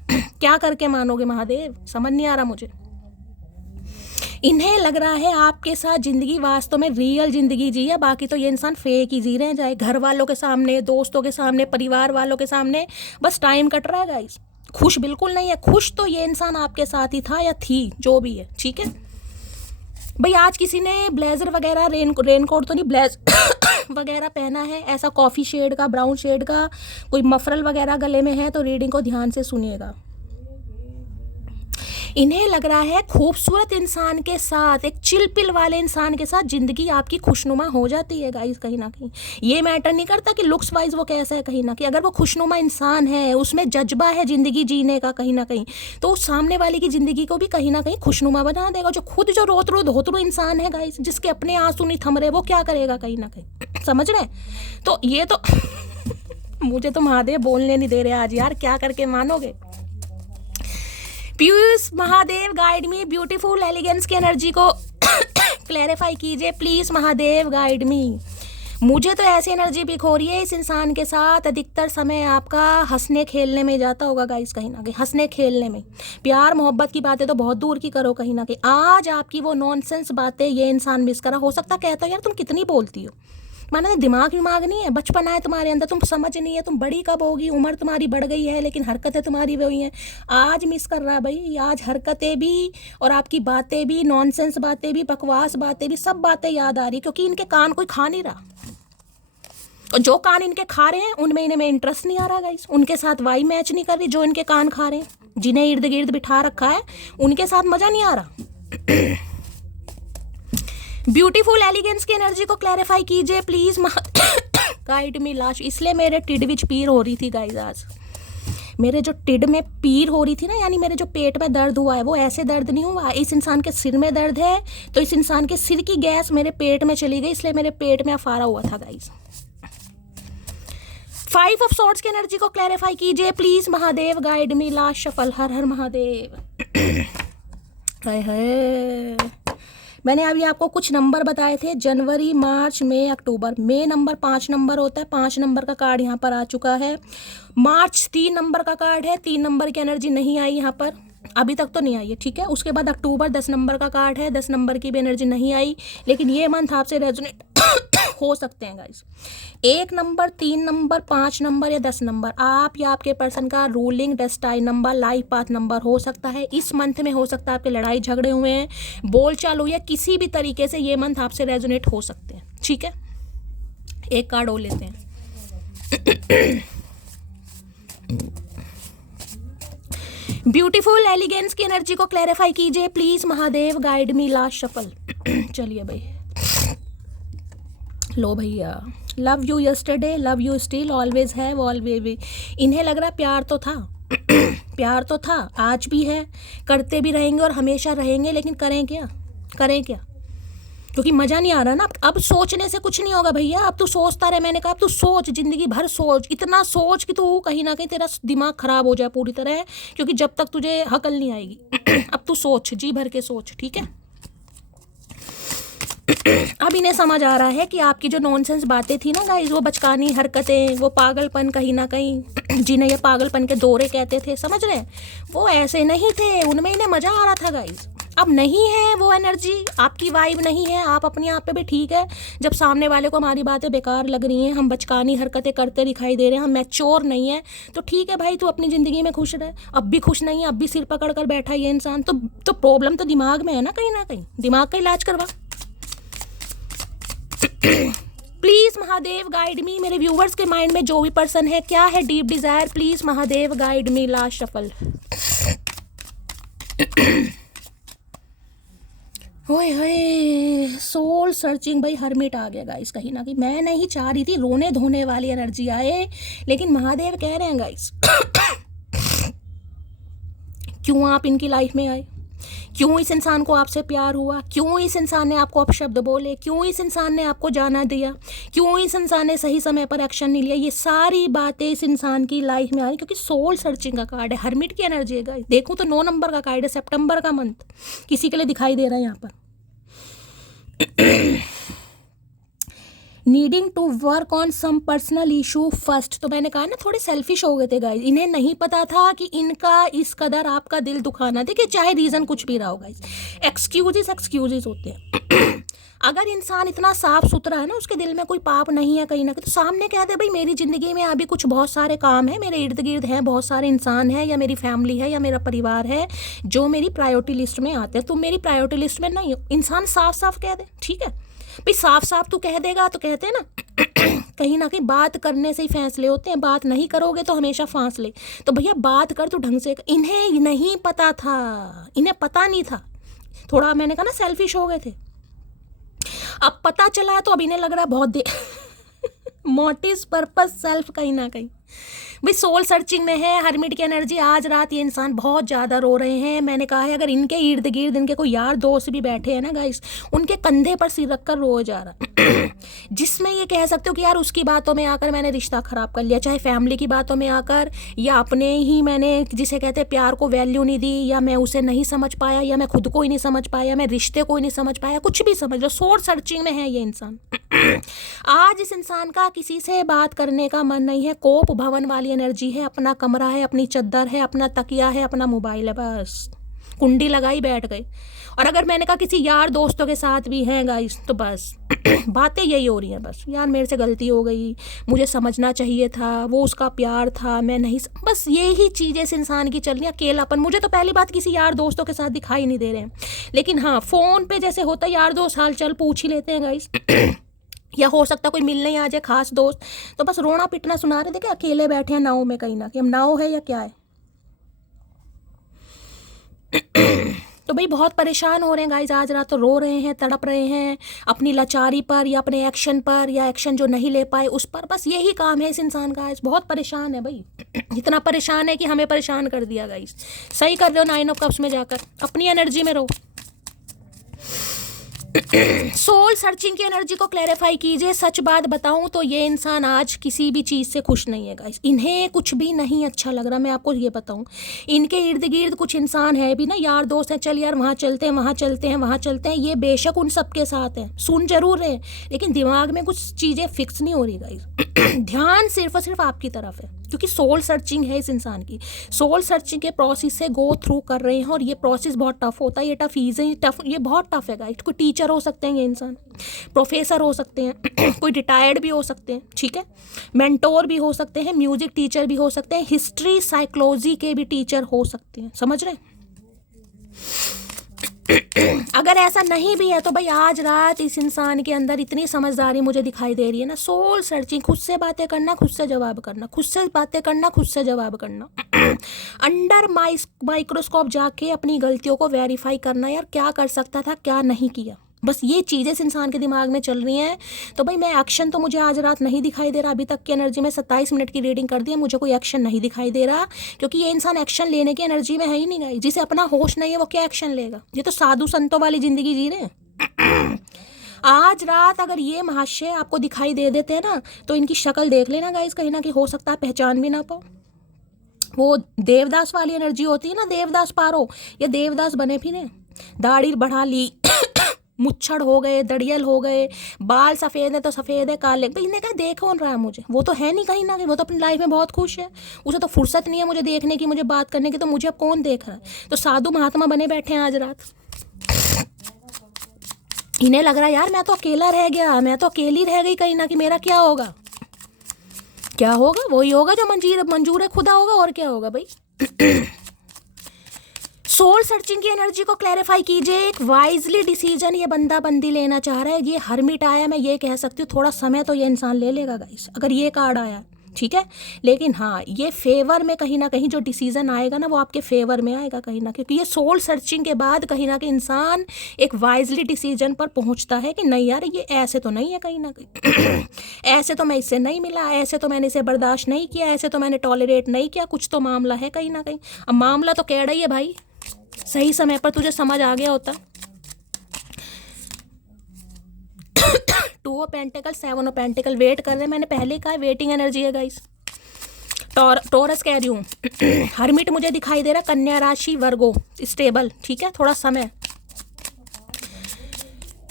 क्या करके मानोगे महादेव, समझ नहीं आ रहा मुझे। इन्हें लग रहा है आपके साथ जिंदगी वास्तव में रियल जिंदगी जी है, बाकी तो ये इंसान फेक ही जी रहे हैं, चाहे घर वालों के सामने, दोस्तों के सामने, परिवार वालों के सामने, बस टाइम कट रहा है गाइस। खुश बिल्कुल नहीं है। खुश तो ये इंसान आपके साथ ही था या थी, जो भी है, ठीक है भाई। आज किसी ने ब्लेजर वगैरह, रेनकोट तो नहीं, ब्लेजर वगैरह पहना है, ऐसा कॉफ़ी शेड का, ब्राउन शेड का, कोई मफरल वगैरह गले में है, तो रीडिंग को ध्यान से सुनिएगा। इन्हें लग रहा है खूबसूरत इंसान के साथ, एक चिलपिल वाले इंसान के साथ ज़िंदगी आपकी खुशनुमा हो जाती है गाइस। कहीं ना कहीं ये मैटर नहीं करता कि लुक्स वाइज वो कैसा है, कहीं ना कहीं अगर वो खुशनुमा इंसान है, उसमें जज्बा है ज़िंदगी जीने का कहीं ना कहीं, तो उस सामने वाले की ज़िंदगी को भी कहीं ना कहीं खुशनुमा बना देगा। जो खुद जो रोतरू धोतरू इंसान है गाइस, जिसके अपने आंसू नहीं थम रहे, वो क्या करेगा कहीं ना कहीं, समझ रहे हैं। तो ये तो मुझे तो महादेव बोलने नहीं दे रहे आज यार, क्या करके मानोगे। Piyush Mahadev guide me, beautiful elegance की एनर्जी को क्लैरिफाई कीजिए प्लीज महादेव, गाइड मी। मुझे तो ऐसी एनर्जी पिक हो रही है, इस इंसान के साथ अधिकतर समय आपका हंसने खेलने में जाता होगा गाइस, कहीं ना कहीं हंसने खेलने में। प्यार मोहब्बत की बातें तो बहुत दूर की करो, कहीं ना कहीं आज आपकी वो नॉनसेंस बातें ये इंसान मिस करा। हो सकता कहता है यार तुम कितनी बोलती हो, माने दिमाग नहीं है, बचपन है तुम्हारे अंदर, तुम समझ नहीं है, तुम बड़ी कब होगी, उम्र तुम्हारी बढ़ गई है, लेकिन हरकतें तुम्हारी वही हैं। आज मिस कर रहा भाई, आज हरकतें भी और आपकी बातें भी, नॉनसेंस बातें भी, बकवास बातें भी, सब बातें याद आ रही, क्योंकि इनके कान कोई खा नहीं रहा, और जो कान इनके खा रहे हैं उनमें इनमें इंटरेस्ट नहीं आ रहा गाइस, उनके साथ वाई मैच नहीं कर रही। जो इनके कान खा रहे हैं, जिन्हें इर्द गिर्द बिठा रखा है, उनके साथ मजा नहीं आ रहा। ब्यूटीफुल एलिगेंस की एनर्जी को क्लैरिफाई कीजिए प्लीज गाइड मी लास्ट। इसलिए मेरे टिड विच पीर हो रही थी गाइज आज, मेरे जो टिड में पीर हो रही थी ना, यानी मेरे जो पेट में दर्द हुआ है, वो ऐसे दर्द नहीं हुआ। इस इंसान के सिर में दर्द है, तो इस इंसान के सिर की गैस मेरे पेट में चली गई, इसलिए मेरे पेट में अफारा हुआ था गाइज। 5 ऑफ सॉर्ड्स की एनर्जी को क्लैरिफाई कीजिए please Mahadev, guide me last shuffle. हर हर महादेव। हाय हाय, मैंने अभी आपको कुछ नंबर बताए थे, जनवरी, मार्च, मई, अक्टूबर। मई नंबर 5 नंबर होता है, 5 नंबर का कार्ड यहाँ पर आ चुका है। मार्च 3 नंबर का कार्ड है, 3 नंबर की एनर्जी नहीं आई यहाँ पर, अभी तक तो नहीं आई है, ठीक है। उसके बाद अक्टूबर 10 नंबर का कार्ड है, 10 नंबर की भी एनर्जी नहीं आई, लेकिन ये मंथ आपसे रेजोनेट हो सकते हैं गाइस। 1 नंबर, 3 नंबर, 5 नंबर या 10 नंबर, आप या आपके पर्सन का ruling destined number, life path number हो सकता है। इस मंथ में हो सकता है आपके लड़ाई झगड़े हुए हैं, बोलचाल हुई है, किसी भी तरीके से ये मंथ आपसे रेजोनेट हो सकते हैं, ठीक है। एक कार्ड और लेते हैं। ब्यूटीफुल एलिगेंस की एनर्जी को क्लैरिफाई कीजिए please Mahadev, guide me last shuffle. चलिए भाई, लो भैया। Love you yesterday, love you still, always have, always भी। इन्हें लग रहा प्यार तो था प्यार तो था, आज भी है, करते भी रहेंगे और हमेशा रहेंगे, लेकिन करें क्या, करें क्या, क्योंकि मज़ा नहीं आ रहा ना। अब सोचने से कुछ नहीं होगा भैया, अब तू सोचता रहे। मैंने कहा अब तू सोच, जिंदगी भर सोच, इतना सोच कि तू कहीं ना कहीं तेरा दिमाग खराब हो जाए पूरी तरह, क्योंकि जब तक तुझे अकल नहीं आएगी। अब तू सोच, जी भर के सोच, ठीक है। अब इन्हें समझ आ रहा है कि आपकी जो नॉनसेंस बातें थी ना गाइस, वो बचकानी हरकतें, वो पागलपन कहीं ना कहीं, जिन्हें ये पागलपन के दौरे कहते थे, समझ रहे हैं, वो ऐसे नहीं थे, उनमें इन्हें मजा आ रहा था गाइस। अब नहीं है वो एनर्जी, आपकी वाइब नहीं है, आप अपने आप पे भी ठीक है। जब सामने वाले को हमारी बातें बेकार लग रही हैं, हम बचकानी हरकतें करते दिखाई दे रहे हैं, हम मैच्योर नहीं है, तो ठीक है भाई, तू अपनी ज़िंदगी में खुश रहे। अब भी खुश नहीं है, अब भी सिर पकड़ कर बैठा ये इंसान, तो प्रॉब्लम तो दिमाग में है ना कहीं, दिमाग का इलाज करवा। प्लीज महादेव गाइड मी, मेरे व्यूवर्स के माइंड में जो भी पर्सन है, क्या है deep Dzire, please Mahadev guide me last shuffle. ओए होए, सोल सर्चिंग भाई, हरमिट आ गया गाइस कहीं ना कहीं। मैं नहीं चाह रही थी रोने धोने वाली एनर्जी आए, लेकिन महादेव कह रहे हैं गाइस। क्यों आप इनकी लाइफ में आए, क्यों इस इंसान को आपसे प्यार हुआ, क्यों इस इंसान ने आपको अपशब्द बोले, क्यों इस इंसान ने आपको जाना दिया, क्यों इस इंसान ने सही समय पर एक्शन नहीं लिया, ये सारी बातें इस इंसान की लाइफ में आ रही, क्योंकि सोल सर्चिंग का कार्ड है, हरमिट की एनर्जी है। देखूं तो 9 नंबर का कार्ड है, सितंबर का मंथ किसी के लिए दिखाई दे रहा है यहाँ पर। Needing to work on some personal issue first. तो मैंने कहा ना थोड़े सेल्फिश हो गए थे गाइस, इन्हें नहीं पता था कि इनका इस कदर आपका दिल दुखाना, देखिए चाहे रीज़न कुछ भी रहा हो गाइस, एक्सक्यूजेस होते हैं। अगर इंसान इतना साफ सुथरा है ना, उसके दिल में कोई पाप नहीं है कहीं ना कहीं, तो सामने कह दे भाई मेरी ज़िंदगी में अभी कुछ बहुत सारे काम है, मेरे इर्द गिर्द हैं बहुत सारे इंसान हैं, या मेरी फैमिली है या मेरा परिवार है जो मेरी प्रायोरिटी लिस्ट में आते हैं, तुम मेरी प्रायोरिटी लिस्ट में नहीं हो। इंसान साफ साफ कह दे, ठीक है भाई, साफ साफ तू कह देगा तो कहते हैं ना कहीं ना कहीं बात करने से ही फैसले होते हैं, बात नहीं करोगे तो हमेशा फांसले। तो भैया बात कर तू ढंग से। इन्हें नहीं पता था, इन्हें पता नहीं था, थोड़ा मैंने कहा ना सेल्फिश हो गए थे। अब पता चला है तो अब इन्हें लग रहा है बहुत दे मोटिव पर्पस सेल्फ कहीं ना कहीं भाई सोल सर्चिंग में है। हरमिट की एनर्जी, आज रात ये इंसान बहुत ज़्यादा रो रहे हैं। मैंने कहा है अगर इनके इर्द गिर्द इनके कोई यार दोस्त भी बैठे हैं ना गाइस, उनके कंधे पर सिर रखकर रो जा रहा जिसमें ये कह सकते हो कि यार उसकी बातों में आकर मैंने रिश्ता ख़राब कर लिया, चाहे फैमिली की बातों में आकर, या अपने ही मैंने जिसे कहते हैं प्यार को वैल्यू नहीं दी, या मैं उसे नहीं समझ पाया, या मैं खुद को ही नहीं समझ पाया, मैं रिश्ते को ही नहीं समझ पाया, कुछ भी समझ लो, सोल सर्चिंग में है ये इंसान। आज इस इंसान का किसी से बात करने का मन नहीं है, कोप भवन वाली एनर्जी है, अपना कमरा है, अपनी चद्दर है, अपना तकिया है, अपना मोबाइल है, बस कुंडी लगाई बैठ गए। और अगर मैंने कहा किसी यार दोस्तों के साथ भी हैं गाइस, तो बस बातें यही हो रही हैं, बस यार मेरे से गलती हो गई, मुझे समझना चाहिए था, वो उसका प्यार था, मैं नहीं बस यही चीज़ें इस इंसान की चल रही हैं। अकेलापन, मुझे तो पहली बात किसी यार दोस्तों के साथ दिखाई नहीं दे रहे हैं, लेकिन हाँ फ़ोन पे जैसे होता है यार दोस्त हाल चाल पूछ ही लेते हैं गाइस या हो सकता कोई मिलने ही आ जाए खास दोस्त, तो बस रोना पिटना सुना रहे। देखिए अकेले बैठे हैं नाव में, कहीं ना कहीं हम नाव है या क्या है। तो भाई बहुत परेशान हो रहे हैं गाइज, आज रात तो रो रहे हैं, तड़प रहे हैं अपनी लाचारी पर, या अपने एक्शन पर, या एक्शन जो नहीं ले पाए उस पर। बस यही काम है इस इंसान का, आज बहुत परेशान है भाई। इतना परेशान है कि हमें परेशान कर दिया गाइज। सही कर रहे हो 9 ऑफ कप्स में जाकर, अपनी एनर्जी में रहो। सोल सर्चिंग की एनर्जी को क्लैरिफाई कीजिए। सच बात बताऊं तो ये इंसान आज किसी भी चीज़ से खुश नहीं है गाइस, इन्हें कुछ भी नहीं अच्छा लग रहा। मैं आपको ये बताऊं, इनके इर्द गिर्द कुछ इंसान है भी ना, यार दोस्त हैं, चल यार वहाँ चलते हैं, वहाँ चलते हैं, वहाँ चलते हैं, ये बेशक उन सबके साथ हैं, सुन जरूर रहे, लेकिन दिमाग में कुछ चीज़ें फिक्स नहीं हो रही गाइस। ध्यान सिर्फ और सिर्फ आपकी तरफ है, क्योंकि सोल सर्चिंग है इस इंसान की। सोल सर्चिंग के प्रोसेस से गो थ्रू कर रहे हैं, और ये प्रोसेस बहुत टफ होता है, ये टफ इजी टफ, ये बहुत टफ है गाइस। कोई टीचर हो सकते हैं ये इंसान, प्रोफेसर हो सकते हैं कोई रिटायर्ड भी हो सकते हैं, ठीक है, मेंटोर भी हो सकते हैं, म्यूजिक टीचर भी हो सकते हैं, हिस्ट्री साइकोलॉजी के भी टीचर हो सकते हैं, समझ रहे हैं। अगर ऐसा नहीं भी है तो भाई आज रात इस इंसान के अंदर इतनी समझदारी मुझे दिखाई दे रही है ना। सोल सर्चिंग, खुद से बातें करना, खुद से जवाब करना, खुद से बातें करना, खुद से जवाब करना, अंडर माइक्रोस्कोप जाके अपनी गलतियों को वेरीफाई करना, यार क्या कर सकता था क्या नहीं किया, बस ये चीज़ें इस इंसान के दिमाग में चल रही हैं। तो भाई मैं एक्शन तो मुझे आज रात नहीं दिखाई दे रहा। अभी तक की एनर्जी में 27 मिनट की रीडिंग कर दी है, मुझे कोई एक्शन नहीं दिखाई दे रहा, क्योंकि ये इंसान एक्शन लेने की एनर्जी में है ही नहीं गई। जिसे अपना होश नहीं है वो क्या एक्शन लेगा, ये तो साधु संतों वाली ज़िंदगी जी रहे हैं। आज रात अगर ये महाशय आपको दिखाई दे देते हैं ना, तो इनकी शक्ल देख लेना गाइस, कहीं ना कहीं हो सकता है पहचान भी ना पाओ। वो देवदास वाली एनर्जी होती है ना, देवदास पारो, ये देवदास बने फिरे, दाढ़ी बढ़ा ली, मुच्छड़ हो गए, दड़ियल हो गए, बाल सफ़ेद है तो सफ़ेद है, काले भाई, इन्हें क्या देख कौन रहा है मुझे, वो तो है नहीं कहीं ना कहीं, वो तो अपनी लाइफ में बहुत खुश है, उसे तो फुर्सत नहीं है मुझे देखने की, मुझे बात करने की, तो मुझे अब कौन देख रहा है। तो साधु महात्मा बने बैठे हैं आज रात। इन्हें लग रहा है यार मैं तो अकेला रह गया, मैं तो अकेली रह गई कहीं ना, कि मेरा क्या होगा, क्या होगा, वही होगा जो मंजूर खुदा होगा, और क्या होगा भाई। सोल सर्चिंग की एनर्जी को क्लैरिफाई कीजिए। एक वाइजली डिसीजन ये बंदा बंदी लेना चाह रहा है। ये हरमिट आया, मैं ये कह सकती हूँ थोड़ा समय तो ये इंसान ले लेगा गाइस, अगर ये कार्ड आया, ठीक है, लेकिन हाँ ये फेवर में कहीं ना कहीं जो डिसीजन आएगा ना, वो आपके फेवर में आएगा कहीं ना, क्योंकि ये सोल सर्चिंग के बाद कहीं ना कहीं इंसान एक वाइजली डिसीजन पर पहुंचता है कि नहीं यार ये ऐसे तो नहीं है कहीं ना कहीं ऐसे तो मैं इससे नहीं मिला, ऐसे तो मैंने इसे बर्दाश्त नहीं किया, ऐसे तो मैंने टॉलरेट नहीं किया, कुछ तो मामला है कहीं ना कहीं। अब मामला तो कह रही है भाई, सही समय पर तुझे समझ आ गया होता। 2 of pentacle, 7 of pentacle, wait कर रहे हैं, मैंने पहले कहा वेटिंग एनर्जी है गाइस। टॉरस कह रही हूँ। हरमिट मुझे दिखाई दे रहा, कन्या राशि, वर्गो, स्टेबल, ठीक है, थोड़ा समय।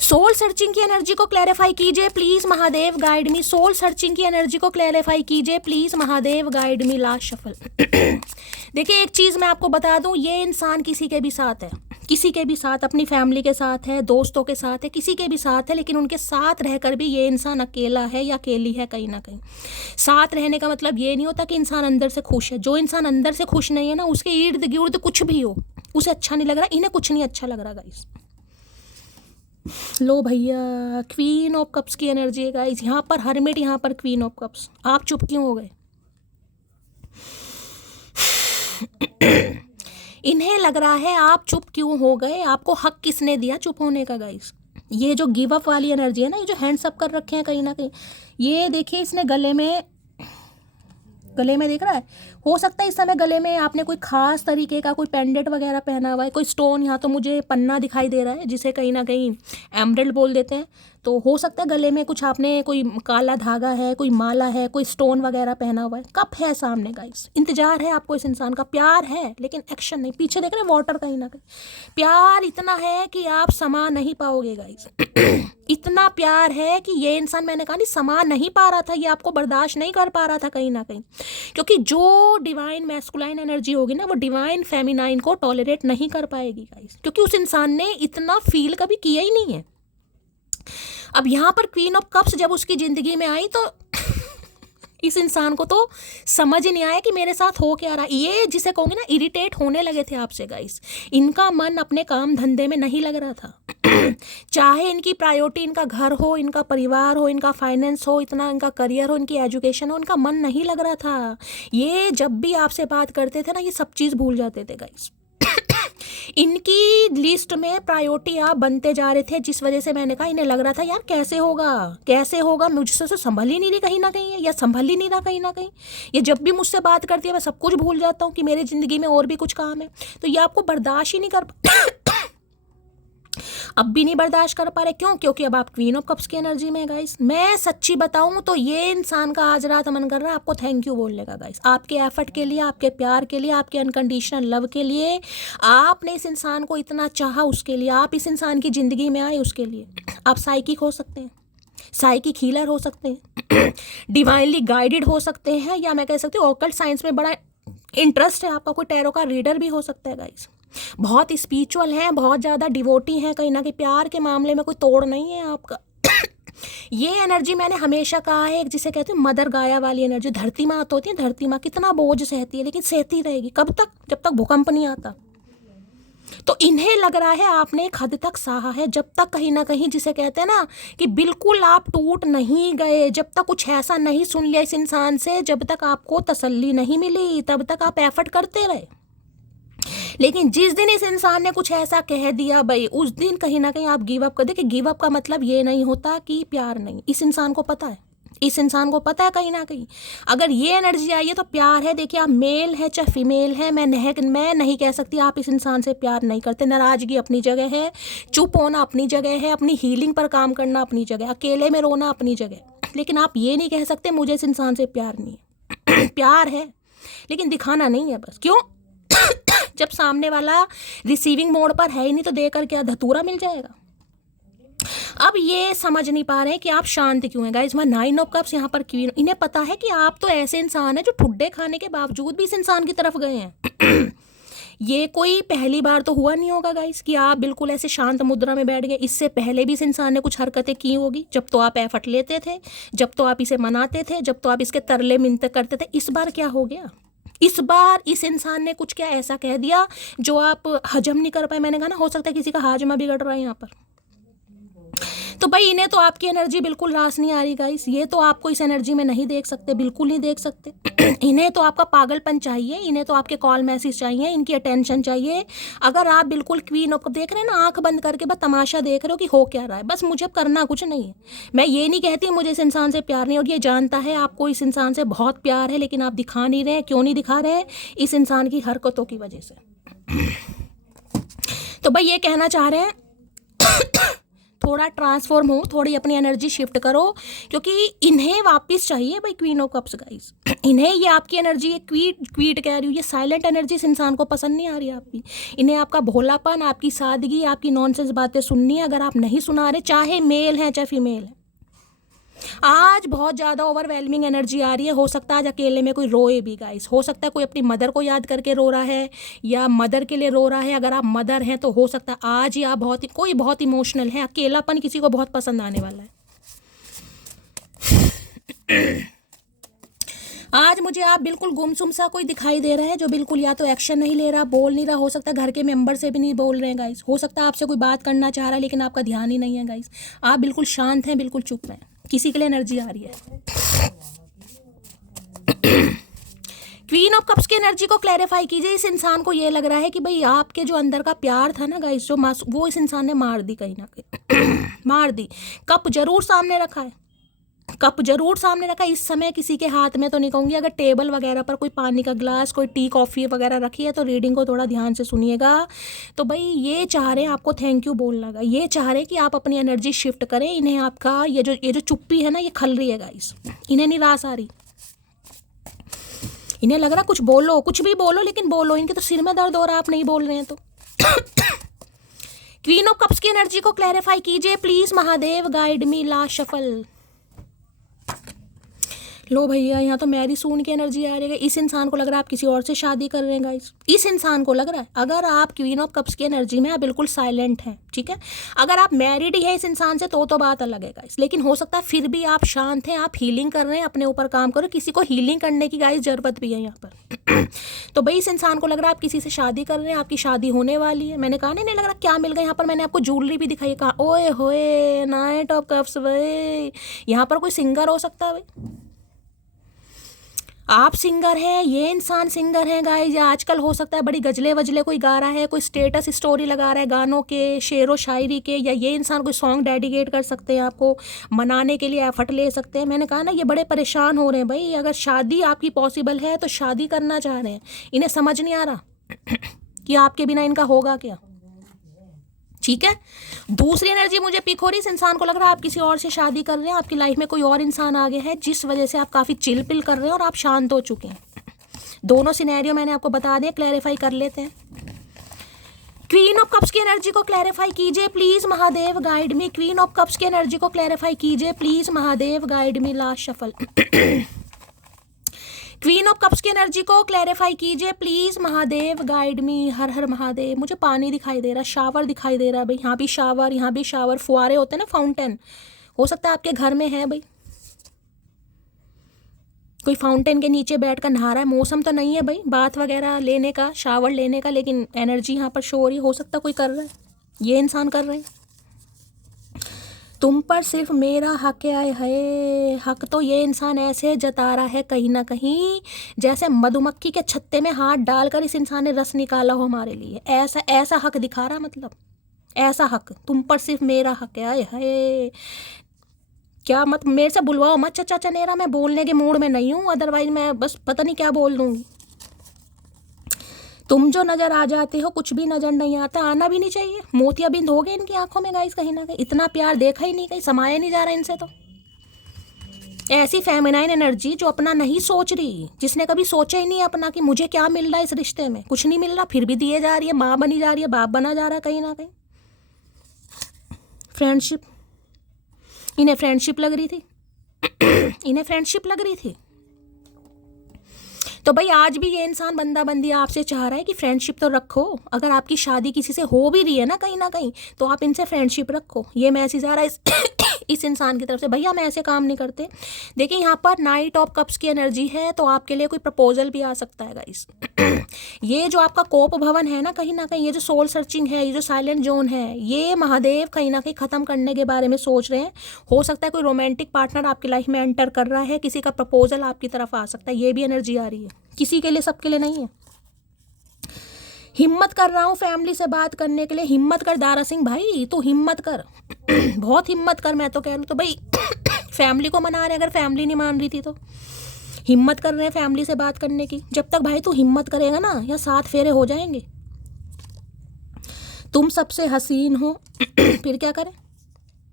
सोल सर्चिंग की एनर्जी को क्लैरिफाई कीजिए please, Mahadev guide me. Soul searching की एनर्जी को क्लैरिफाई कीजिए please, Mahadev guide me. Last shuffle. देखिए एक चीज मैं आपको बता दूं, ये इंसान किसी के भी साथ है, किसी के भी साथ, अपनी फैमिली के साथ है, दोस्तों के साथ है, किसी के भी साथ है, लेकिन उनके साथ रहकर भी ये इंसान अकेला है या अकेली है कहीं ना कहीं। साथ रहने का मतलब ये नहीं होता कि इंसान अंदर से खुश है। जो इंसान अंदर से खुश नहीं है ना, उसके इर्द गिर्द कुछ भी हो उसे अच्छा नहीं लग रहा, इन्हें कुछ नहीं अच्छा लग रहा गाइस। लो भैया, क्वीन ऑफ कप्स की एनर्जी है गाइस, यहाँ पर हर्मिट, यहाँ पर क्वीन ऑफ कप्स। आप चुप क्यों हो गए? इन्हें लग रहा है आप चुप क्यों हो गए, आपको हक किसने दिया चुप होने का गाइस? ये जो गिव अप वाली एनर्जी है ना, ये जो हैंड्स अप कर रखे हैं कहीं ना कहीं, ये देखिए इसने गले में देख रहा है, हो सकता है इस समय गले में आपने कोई खास तरीके का कोई पेंडेंट वगैरह पहना हुआ है, कोई स्टोन, यहाँ तो मुझे पन्ना दिखाई दे रहा है जिसे कहीं ना कहीं एमरल्ड बोल देते हैं। तो हो सकता है गले में कुछ आपने कोई काला धागा है, कोई माला है, कोई स्टोन वगैरह पहना हुआ है। कप है सामने गाइस, इंतजार है आपको इस इंसान का, प्यार है लेकिन एक्शन नहीं। पीछे देख रहे हैं वाटर कहीं ना कहीं, प्यार इतना है कि आप समा नहीं पाओगे गाइस। इतना प्यार है कि ये इंसान, मैंने कहा नहीं, समा नहीं पा रहा था, ये आपको बर्दाश्त नहीं कर पा रहा था कहीं ना कहीं, क्योंकि जो डिवाइन मैस्कुलाइन एनर्जी होगी ना, वो डिवाइन फेमिनाइन को टॉलरेट नहीं कर पाएगी गाइस, क्योंकि उस इंसान ने इतना फील कभी किया ही नहीं है। अब यहाँ पर क्वीन ऑफ कप्स जब उसकी जिंदगी में आई तो इस इंसान को तो समझ ही नहीं आया कि मेरे साथ हो क्या रहा। ये जिसे कहूँगी ना, इरिटेट होने लगे थे आपसे गाइस। इनका मन अपने काम धंधे में नहीं लग रहा था। चाहे इनकी प्रायोरिटी इनका घर हो, इनका परिवार हो, इनका फाइनेंस हो, इतना इनका करियर हो, इनकी एजुकेशन हो, इनका मन नहीं लग रहा था। ये जब भी आपसे बात करते थे ना, ये सब चीज़ भूल जाते थे गाइस। इनकी लिस्ट में प्रायोरिटी आप बनते जा रहे थे, जिस वजह से मैंने कहा, इन्हें लग रहा था यार कैसे होगा, मुझसे तो संभल ही नहीं रही कहीं ना कहीं, या संभल ही नहीं रहा कहीं ना कहीं। ये जब भी मुझसे बात करती है मैं सब कुछ भूल जाता हूँ कि मेरी ज़िंदगी में और भी कुछ काम है। तो ये आपको बर्दाश्त ही नहीं कर अब भी नहीं बर्दाश्त कर पा रहे। क्यों? क्योंकि अब आप क्वीन ऑफ कप्स की एनर्जी में गाइस। मैं सच्ची बताऊं तो ये इंसान का आज रात मन कर रहा है आपको थैंक यू बोलने का गाइस, आपके एफर्ट के लिए, आपके प्यार के लिए, आपके अनकंडीशनल लव के लिए। आपने इस इंसान को इतना चाहा, उसके लिए आप इस इंसान की ज़िंदगी में आए, उसके लिए। आप साइकिक हो सकते हैं, साइकिक हीलर हो सकते हैं, डिवाइनली गाइडेड हो सकते हैं, या मैं कह सकती हूँ ऑकल्ट साइंस में बड़ा इंटरेस्ट है आपका, कोई टैरो का रीडर भी हो सकता है गाइस। बहुत स्पिरिचुअल हैं, बहुत ज़्यादा डिवोटी हैं, कहीं ना कहीं प्यार के मामले में कोई तोड़ नहीं है आपका। ये एनर्जी मैंने हमेशा कहा है, जिसे कहते हैं मदर गाया वाली एनर्जी। धरती माँ तो होती है, धरती माँ कितना बोझ सहती है, लेकिन सहती रहेगी कब तक? जब तक भूकंप नहीं आता। तो इन्हें लग रहा है आपने एक हद तक सहा है, जब तक कहीं ना कहीं, जिसे कहते हैं ना कि बिल्कुल आप टूट नहीं गए, जब तक कुछ ऐसा नहीं सुन लिया इस इंसान से, जब तक आपको तसल्ली नहीं मिली, तब तक आप एफर्ट करते रहे। लेकिन जिस दिन इस इंसान ने कुछ ऐसा कह दिया भाई, उस दिन कहीं ना कहीं आप गिव अप कर दे। कि गिव अप का मतलब ये नहीं होता कि प्यार नहीं, इस इंसान को पता है, इस इंसान को पता है कहीं ना कहीं अगर ये एनर्जी आई है तो प्यार है। देखिए आप मेल है चाहे फीमेल है, मैं नहीं कह सकती आप इस इंसान से प्यार नहीं करते। नाराजगी अपनी जगह है, चुप होना अपनी जगह है, अपनी हीलिंग पर काम करना अपनी जगह, अकेले में रोना अपनी जगह। लेकिन आप ये नहीं कह सकते मुझे इस इंसान से प्यार नहीं है। प्यार है लेकिन दिखाना नहीं है बस। क्यों? जब सामने वाला रिसीविंग मोड पर है ही नहीं तो देकर क्या धतूरा मिल जाएगा। अब ये समझ नहीं पा रहे हैं कि आप शांत क्यों हैं गाइस। मैं 9 ऑफ कप्स यहाँ पर क्वीन, इन्हें पता है कि आप तो ऐसे इंसान हैं जो ठुड्डे खाने के बावजूद भी इस इंसान की तरफ गए हैं। ये कोई पहली बार तो हुआ नहीं होगा गाइस कि आप बिल्कुल ऐसे शांत मुद्रा में बैठ गए। इससे पहले भी इस इंसान ने कुछ हरकतें की होगी, जब तो आप एफर्ट लेते थे, जब तो आप इसे मनाते थे, जब तो आप इसके तरले मिन्नत करते थे। इस बार क्या हो गया? इस बार इस इंसान ने कुछ क्या ऐसा कह दिया जो आप हजम नहीं कर पाए। मैंने कहा ना, हो सकता है किसी का हाजमा बिगड़ रहा है यहाँ पर। तो भाई इन्हें तो आपकी एनर्जी बिल्कुल रास नहीं आ रही गाइस। ये तो आपको इस एनर्जी में नहीं देख सकते, बिल्कुल नहीं देख सकते। इन्हें तो आपका पागलपन चाहिए, इन्हें तो आपके कॉल मैसेज चाहिए, इनकी अटेंशन चाहिए। अगर आप बिल्कुल क्वीन ऑफ देख रहे हैं ना, आंख बंद करके बस तमाशा देख रहे हो कि हो क्या रहा है, बस मुझे करना कुछ नहीं है। मैं ये नहीं कहती मुझे इस इंसान से प्यार नहीं, और ये जानता है आपको इस इंसान से बहुत प्यार है, लेकिन आप दिखा नहीं रहे हैं। क्यों नहीं दिखा रहे हैं? इस इंसान की हरकतों की वजह से। तो भाई ये कहना चाह रहे हैं थोड़ा ट्रांसफॉर्म हो, थोड़ी अपनी एनर्जी शिफ्ट करो, क्योंकि इन्हें वापस चाहिए भाई क्वीन ऑफ कप्स गाइस। इन्हें ये आपकी एनर्जी, ये क्वीट कह रही हूँ, ये साइलेंट एनर्जी इस इंसान को पसंद नहीं आ रही आपकी। इन्हें आपका भोलापन, आपकी सादगी, आपकी नॉनसेंस बातें सुननी है। अगर आप नहीं सुना रहे, चाहे मेल हैं चाहे फीमेल है, आज बहुत ज़्यादा ओवरवेलमिंग एनर्जी आ रही है। हो सकता है आज अकेले में कोई रोए भी गाइस, हो सकता है कोई अपनी मदर को याद करके रो रहा है या मदर के लिए रो रहा है। अगर आप मदर हैं तो हो सकता है आज ही आप बहुत इमोशनल है। अकेलापन किसी को बहुत पसंद आने वाला है। आज मुझे आप बिल्कुल गुमसुम सा कोई दिखाई दे रहा है, जो बिल्कुल या तो एक्शन नहीं ले रहा, बोल नहीं रहा। हो सकता है घर के मेंबर से भी नहीं बोल रहे हैं गाइस। हो सकता है आपसे कोई बात करना चाह रहा है लेकिन आपका ध्यान ही नहीं है गाइस। आप बिल्कुल शांत हैं, बिल्कुल चुप हैं। किसी के लिए एनर्जी आ रही है। क्वीन ऑफ कप्स की एनर्जी को क्लैरिफाई कीजिए। इस इंसान को ये लग रहा है कि भाई आपके जो अंदर का प्यार था ना गाइस, जो वो इस इंसान ने मार दी, कहीं ना कहीं मार दी। कप जरूर सामने रखा है, कप जरूर सामने रखा। इस समय किसी के हाथ में तो नहीं कहूँगी, अगर टेबल वगैरह पर कोई पानी का ग्लास, कोई टी कॉफ़ी वगैरह रखी है तो रीडिंग को थोड़ा ध्यान से सुनिएगा। तो भाई ये चाह रहे हैं आपको थैंक यू बोलना का, ये चाह रहे हैं कि आप अपनी एनर्जी शिफ्ट करें। इन्हें आपका ये जो चुप्पी है ना, ये खल रही है गाइस। इन्हें नहीं रास आ रही, इन्हें लग रहा कुछ बोलो, कुछ भी बोलो लेकिन बोलो। इनके तो सिर में दर्द हो रहा है, आप नहीं बोल रहे हैं तो। क्वीन ऑफ कप्स की एनर्जी को क्लैरिफाई कीजिए please Mahadev, guide me, last shuffle. लो भैया, यहाँ तो मैरी सून की एनर्जी आ रही है। इस इंसान को लग रहा है आप किसी और से शादी कर रहे हैं गाइस। इस इंसान को लग रहा है, अगर आप क्वीन ऑफ कप्स की एनर्जी में आप बिल्कुल साइलेंट हैं, ठीक है। अगर आप मैरिड ही है इस इंसान से तो बात अलग है गाइस। लेकिन हो सकता है फिर भी आप शांत हैं, आप हीलिंग कर रहे हैं, अपने ऊपर काम करो। किसी को हीलिंग करने की गाइस जरूरत भी है यहाँ पर। तो भाई इस इंसान को लग रहा है आप किसी से शादी कर रहे हैं, आपकी शादी होने वाली है। मैंने कहा नहीं लग रहा क्या मिल गया यहाँ पर। मैंने आपको ज्वेलरी भी दिखाई, कहा ओए होए नाइट ऑफ कप्स भाई। यहाँ पर कोई सिंगर हो सकता है भाई, आप सिंगर हैं, ये इंसान सिंगर है गाइस। या आजकल हो सकता है बड़ी गजले वजले कोई गा रहा है, कोई स्टेटस स्टोरी लगा रहा है गानों के, शेरो शायरी के। या ये इंसान कोई सॉन्ग डेडिकेट कर सकते हैं, आपको मनाने के लिए एफर्ट ले सकते हैं। मैंने कहा ना ये बड़े परेशान हो रहे हैं भाई। अगर शादी आपकी पॉसिबल है तो शादी करना चाह रहे हैं। इन्हें समझ नहीं आ रहा कि आपके बिना इनका होगा क्या, ठीक है। दूसरी एनर्जी मुझे पिक हो रही, इस इंसान को लग रहा है आप किसी और से शादी कर रहे हैं, आपकी लाइफ में कोई और इंसान आ गया है जिस वजह से आप काफ़ी चिल पिल कर रहे हैं और आप शांत हो चुके हैं। दोनों सिनेरियो मैंने आपको बता दिया, क्लैरिफाई कर लेते हैं। क्वीन ऑफ कप्स की एनर्जी को क्लैरिफाई कीजिए please Mahadev, guide me. Queen of cups की एनर्जी को क्लैरिफाई कीजिए please Mahadev, guide me, last shuffle. Queen of cups की एनर्जी को क्लैरिफाई कीजिए प्लीज महादेव, गाइड मी। हर हर महादेव। मुझे पानी दिखाई दे रहा, शावर दिखाई दे रहा भाई। यहाँ भी शावर, यहाँ भी शावर, फुहारे होते हैं ना, फाउंटेन। हो सकता है आपके घर में है भाई, कोई फाउंटेन के नीचे बैठकर नहा रहा है। मौसम तो नहीं है भाई बाथ वगैरह लेने का, शावर लेने का, लेकिन एनर्जी यहाँ पर शो हो रही है। हो सकता कोई कर रहा है, ये इंसान कर रहे हैं। तुम पर सिर्फ मेरा हक आए है। हक तो ये इंसान ऐसे जता रहा है कहीं ना कहीं जैसे मधुमक्खी के छत्ते में हाथ डालकर इस इंसान ने रस निकाला हो हमारे लिए। ऐसा ऐसा हक दिखा रहा, मतलब ऐसा हक। तुम पर सिर्फ मेरा हक आए है। क्या मत मेरे से बुलवाओ मत चचा चनेरा, मैं बोलने के मूड में नहीं हूँ, अदरवाइज मैं बस पता नहीं क्या बोल दूंगी। तुम जो नजर आ जाते हो कुछ भी नजर नहीं आता, आना भी नहीं चाहिए। मोतियाबिंद हो गए इनकी आंखों में गाइस, कहीं ना कहीं इतना प्यार देखा ही नहीं, कहीं समाया नहीं जा रहा इनसे। तो ऐसी फेमिनाइन एनर्जी जो अपना नहीं सोच रही, जिसने कभी सोचा ही नहीं अपना कि मुझे क्या मिल रहा है इस रिश्ते में, कुछ नहीं मिल रहा, फिर भी दिए जा रही है, माँ बनी जा रही है, बाप बना जा रहा है कहीं ना कहीं। फ्रेंडशिप, इन्हें फ्रेंडशिप लग रही थी, इन्हें फ्रेंडशिप लग रही थी। तो भाई आज भी ये इंसान बंदा बंदी आपसे चाह रहा है कि फ्रेंडशिप तो रखो। अगर आपकी शादी किसी से हो भी रही है ना कहीं ना कहीं, तो आप इनसे फ्रेंडशिप रखो। ये मैसेज आ रहा है इस इंसान की तरफ से। भैया हम ऐसे काम नहीं करते। देखिए यहाँ पर नाइट ऑफ कप्स की एनर्जी है, तो आपके लिए कोई प्रपोजल भी आ सकता है गाइस। ये जो आपका कोप भवन है ना कहीं, ये जो सोल सर्चिंग है, ये जो साइलेंट जोन है, ये महादेव कहीं ना कहीं खत्म करने के बारे में सोच रहे हैं। हो सकता है कोई रोमांटिक पार्टनर आपकी लाइफ में एंटर कर रहा है, किसी का प्रपोजल आपकी तरफ आ सकता है। ये भी एनर्जी आ रही है, किसी के लिए, सबके लिए नहीं है। हिम्मत कर रहा हूँ फैमिली से बात करने के लिए। हिम्मत कर दारा सिंह भाई, तू हिम्मत कर, बहुत हिम्मत कर। मैं तो कह रहा हूँ तो भाई फैमिली को मना रहे, अगर फैमिली नहीं मान रही थी तो हिम्मत कर रहे हैं फैमिली से बात करने की। जब तक भाई तू हिम्मत करेगा ना, या 7 फेरे हो जाएंगे। तुम सबसे हसीन हो फिर क्या करें,